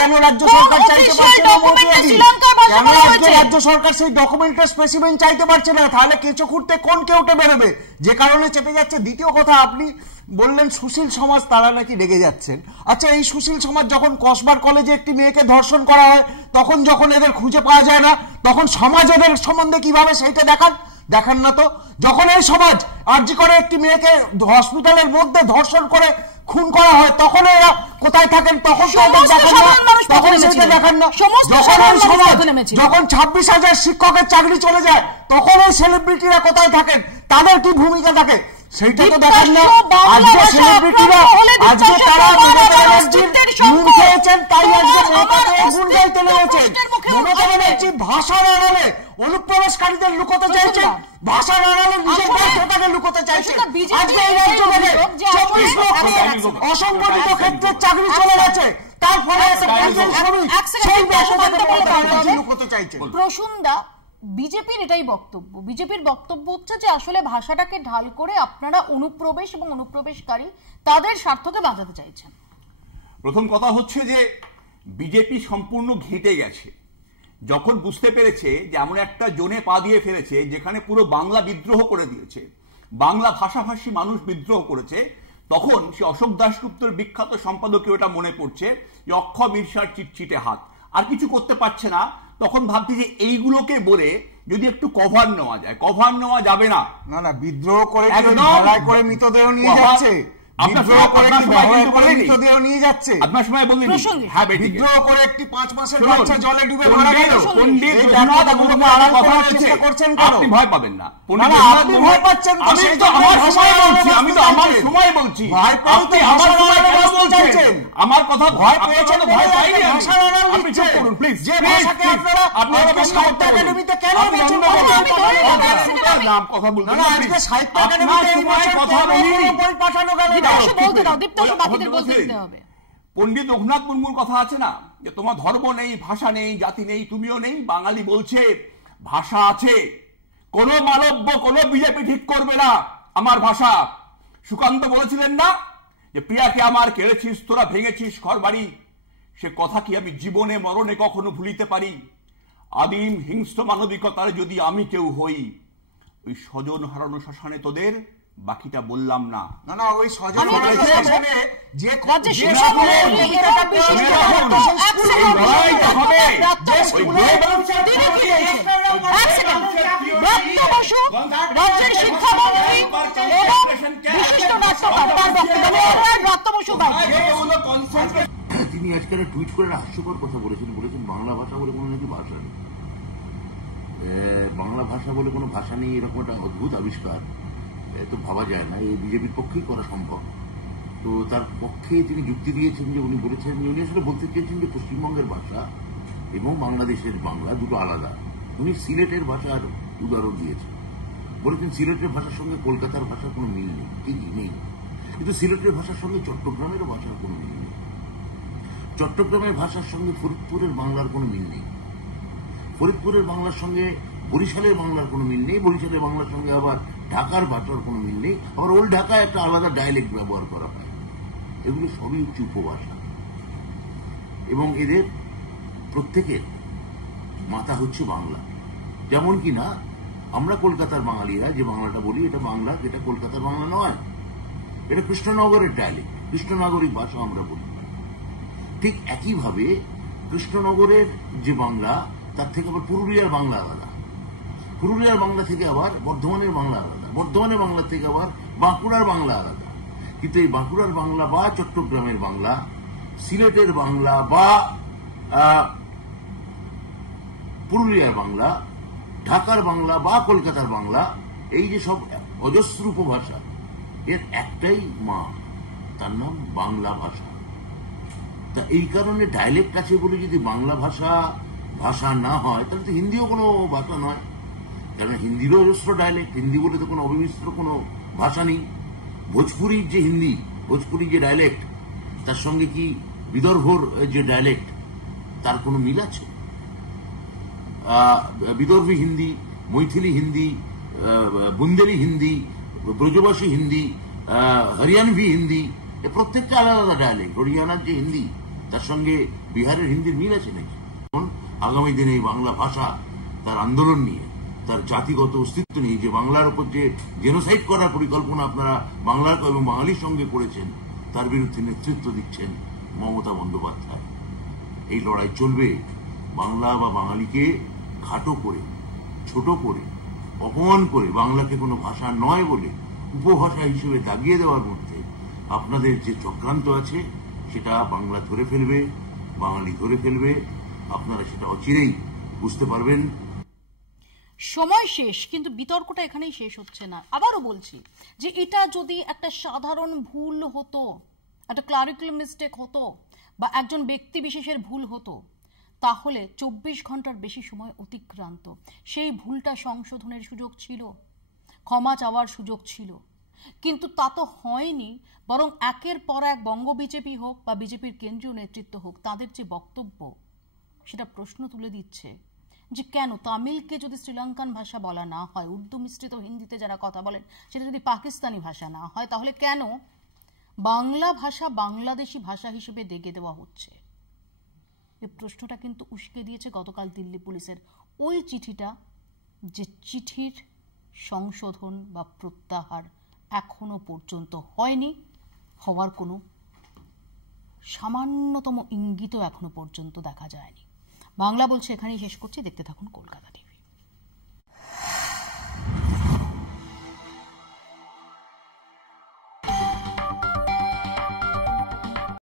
কেন রাজ্য সরকার চাইতে পারছে না, শ্রীলঙ্কার ভাষা বলা হয়েছে, রাজ্য সরকার সেই ডকুমেন্টের স্পেসিমেন চাইতে পারছে না, তাহলে কেঁচো খুঁড়তে কোন কেউটে বেরোবে, যে কারণে চেপে যাচ্ছে। দ্বিতীয় কথা, আপনি বললেন সুশীল সমাজ, তারা নাকি রেগে যাচ্ছেন। আচ্ছা, এই সুশীল সমাজ যখন কসবার কলেজে একটি মেয়েকে ধর্ষণ করা হয়, তখন যখন এদের খুঁজে পাওয়া যায় না, তখন সমাজ এদের সম্বন্ধে কিভাবে সেইটা দেখান না তো। যখন এই সমাজ আরজি করে একটি মেয়েকে হসপিটালের মধ্যে ধর্ষণ করে খুন করা হয়, তখন এরা কোথায় থাকেন, তখন তখন সেটা দেখান না। যখন 26,000 শিক্ষকের চাকরি চলে যায়, তখন ওই সেলিব্রিটিরা কোথায় থাকেন, তাদের কি ভূমিকা থাকে, সেইটা তো দেখান না। আজকে সেলিব্রিটিরা, আজকে তারা মমতা ব্যানার্জির নুন খেয়েছেন, তাই আজকে মমতাকে গুণ গাইতে লেগেছেন। মমতা ব্যানার্জি ভাষার আড়ালে অনুপ্রবেশকারীদের লুকোতে চাইছেন, ভাষার আড়ালে নিজের ব্যর্থতাকে লুকোতে চাইছেন। আজকে এই রাজ্য থেকে 24 লক্ষ অসংগঠিত ক্ষেত্রের চাকরি চলে গেছে, তার ফলে সেই ব্যর্থতাকে মমতা ব্যানার্জি লুকোতে চাইছেন। প্রসূনদা, বিজেপির এটাই বক্তব্য, বিজেপির বক্তব্য হচ্ছে যে আসলে ভাষাটাকে ঢাল করে আপনারা অনুপ্রবেশ এবং অনুপ্রবেশকারী তাদের স্বার্থকে বাঁচাতে চাইছেন। প্রথম কথা হচ্ছে যে বিজেপি সম্পূর্ণ ঘেঁটে গেছে যখন বুঝতে পেরেছে যে এমন একটা জোনে পা দিয়ে ফেলেছে যেখানে পুরো বাংলা বিদ্রোহ করে দিয়েছে, বাংলা ভাষাভাষী মানুষ বিদ্রোহ করেছে। তখন সে অশোক দাশগুপ্তর বিখ্যাত সম্পাদকীয় এটা মনে পড়ছে যে অক্ষয় মির্শার চিটচিটে হাত, আর কিছু করতে পারছে না। তখন ভাবছি যে এইগুলোকে বলে যদি একটু কভার নেওয়া যায়, কভার নেওয়া যাবে না। না না, বিদ্রোহ করে করে মৃতদেহ নিয়ে যাচ্ছে, বিদ্রোহ করে মৃতদেহ নিয়ে যাচ্ছে। আপনার সময় বললেন হ্যাঁ, বিদ্রোহ করে একটি 5 মাসের বাচ্চা জলে ডুবে মারা গেল। পণ্ডিত রঘুনাথগুলোকে আড়াল করার চেষ্টা করছেন কেন? আপনি ভয় পাবেন না। আপনি ভয় পাচ্ছেন তো, সেই তো আমার সময় বলছি, আমি তো আমার সময় বলছি। আপনি আমার সময় বলতে চাইছেন, আমার কথা ভয় পেয়েছেন, ভয় পাইনি আমি। আপনি চুপ করুন প্লিজ। যে ভাষাকে আপনারা আজকে সাহিত্য একাডেমিতে কেন বলছেন নাম কথা বলতে না, আজকে সাহিত্য একাডেমিতে কথা বলি, বই পাঠানো গেল। পণ্ডিত রঘুনাথ মুর্মুর কথা আছে না, যে তোমার ধর্ম নেই, ভাষা নেই, জাতি নেই, তুমিও নেই। বাঙালি বলছে ভাষা আছে, কোন মানব্য, কোন বিজেপি ঠিক করবে না আমার ভাষা। সুকান্ত বলেছিলেন না যে প্রিয়াকে আমার কেড়েছিস, তোরা ভেঙেছিস ঘর বাড়ি, সে কথা কি আমি জীবনে মরণে কখনো ভুলিতে পারি? আদিম হিংস্র মানবিকতার যদি আমি কেউ হই, ওই স্বজন হারানো শ্মশানে তোদের বাকিটা বললাম না। না না, ওই স্বজন শ্মশানে যে তিনি আজকে টুইট করে হাস্যকর কথা বলেছেন, বাংলা ভাষা বলে কোনো নাকি ভাষা নেই, বাংলা ভাষা বলে কোনো ভাষা নেই, এরকম একটা অদ্ভুত আবিষ্কার তো ভাবা যায় না। এই বিজেপির পক্ষেই করা সম্ভব। তো তার পক্ষে তিনি যুক্তি দিয়েছেন যে উনি বলেছেন, উনি আসলে বলতে চেয়েছেন যে পশ্চিমবঙ্গের ভাষা এবং বাংলাদেশের বাংলা দুটো আলাদা। উনি সিলেটের ভাষার উদাহরণ দিয়েছেন, বলেছেন সিলেটের ভাষার সঙ্গে কলকাতার ভাষার কোনো মিল নেই, ঠিকই নেই, কিন্তু সিলেটের ভাষার সঙ্গে চট্টগ্রামেরও ভাষার কোনো মিল নেই, চট্টগ্রামের ভাষার সঙ্গে ফরিদপুরের বাংলার কোনো মিল নেই, ফরিদপুরের বাংলার সঙ্গে বরিশালের বাংলার কোনো মিল নেই, বরিশালের বাংলার সঙ্গে আবার ঢাকার ভাষার কোনো মিল নেই, আবার ওল্ড ঢাকায় একটা আলাদা ডায়ালেক্ট ব্যবহার করা হয়। এগুলো সবই হচ্ছে উপভাষা এবং এদের প্রত্যেকের মাথা হচ্ছে বাংলা। যেমন কিনা আমরা কলকাতার বাঙালিরা যে বাংলাটা বলি, এটা বাংলা, এটা কলকাতার বাংলা নয়, এটা কৃষ্ণনগরের ডায়ালেক্ট, কৃষ্ণনগরিক ভাষা আমরা বলি। ঠিক একইভাবে কৃষ্ণনগরের যে বাংলা, তার থেকে আবার পুরুলিয়ার বাংলা আলাদা, পুরুলিয়ার বাংলা থেকে আবার বর্ধমানের বাংলা আলাদা, বর্ধমানের বাংলা থেকে আবার বাঁকুড়ার বাংলা আলাদা। কিন্তু এই বাঁকুড়ার বাংলা বা চট্টগ্রামের বাংলা, সিলেটের বাংলা বা পুরুলিয়ার বাংলা, ঢাকার বাংলা বা কলকাতার বাংলা, এই যে সব অজস্র উপভাষা, এর একটাই মা, তার নাম বাংলা ভাষা। তা এই কারণে ডায়ালেক্ট আছে বলে যদি বাংলা ভাষা ভাষা না হয়, তাহলে তো হিন্দিও কোনো ভাষা নয়। কারণ হিন্দিরও অজস্র ডায়ালেক্ট, হিন্দি বলে তো কোনো অবিমিশ্র কোনো ভাষা নেই। ভোজপুরির যে হিন্দি, ভোজপুরি যে ডায়ালেক্ট, তার সঙ্গে কি বিদর্ভর যে ডায়ালেক্ট তার কোনো মিল আছে? বিদর্ভী হিন্দি, মৈথিলি হিন্দি, বুন্দেলি হিন্দি, ব্রজবাসী হিন্দি, হরিয়ানভি হিন্দি, এ প্রত্যেকটা আলাদা আলাদা ডায়ালেক্ট। হরিয়ানার যে হিন্দি তার সঙ্গে বিহারের হিন্দির মিল আছে নাকি? আগামী দিনে এই বাংলা ভাষা তার আন্দোলন নিয়ে, তার জাতিগত অস্তিত্ব নিয়ে, যে বাংলার উপর যে জেনোসাইড করার পরিকল্পনা আপনারা বাংলার এবং বাঙালির সঙ্গে করেছেন, তার বিরুদ্ধে নেতৃত্ব দিচ্ছেন মমতা বন্দ্যোপাধ্যায়। এই লড়াই চলবে। বাংলা বা বাঙালিকে খাটো করে, ছোট করে, অপমান করে, বাংলাকে কোনো ভাষা নয় বলে উপভাষা হিসেবে দাগিয়ে দেওয়ার মধ্যে আপনাদের যে চক্রান্ত আছে, সেটা বাংলা ধরে ফেলবে, বাঙালি ধরে ফেলবে। আপনারা সেটা অচিরেই বুঝতে পারবেন। সময় শেষ, কিন্তু বিতর্কটা এখানেই শেষ হচ্ছে না। আবারও বলছি যে এটা যদি একটা সাধারণ ভুল হতো, একটা ক্লারিক্যাল মিস্টেক হতো, বা একজন ব্যক্তি বিশেষের ভুল হতো, তাহলে 24 ঘন্টার বেশি সময় অতিক্রান্ত। সেই ভুলটা সংশোধনের সুযোগ ছিল, ক্ষমা চাওয়ার সুযোগ ছিল, কিন্তু তা তো হয়নি। বরং একের পর এক বঙ্গ বিজেপি হোক বা বিজেপির কেন্দ্রীয় নেতৃত্ব হোক, তাদের যে বক্তব্য, সেটা প্রশ্ন তুলে দিচ্ছে যে কেন তামিলকে যদি শ্রীলঙ্কান ভাষা বলা না হয়, উর্দু মিশ্রিত হিন্দিতে যারা কথা বলেন সেটা যদি পাকিস্তানি ভাষা না হয়, তাহলে কেন বাংলা ভাষা বাংলাদেশি ভাষা হিসেবে দেগে দেওয়া হচ্ছে? এই প্রশ্নটা কিন্তু উস্কে দিয়েছে গতকাল দিল্লি পুলিশের ওই চিঠিটা, যে চিঠির সংশোধন বা প্রত্যাহার এখনো পর্যন্ত হয়নি, হওয়ার কোনো সামান্যতম ইঙ্গিতও এখনো পর্যন্ত দেখা যায়নি। বাংলা বলছে এখানেই শেষ করছি। দেখতে থাকুন কলকাতা টিভি।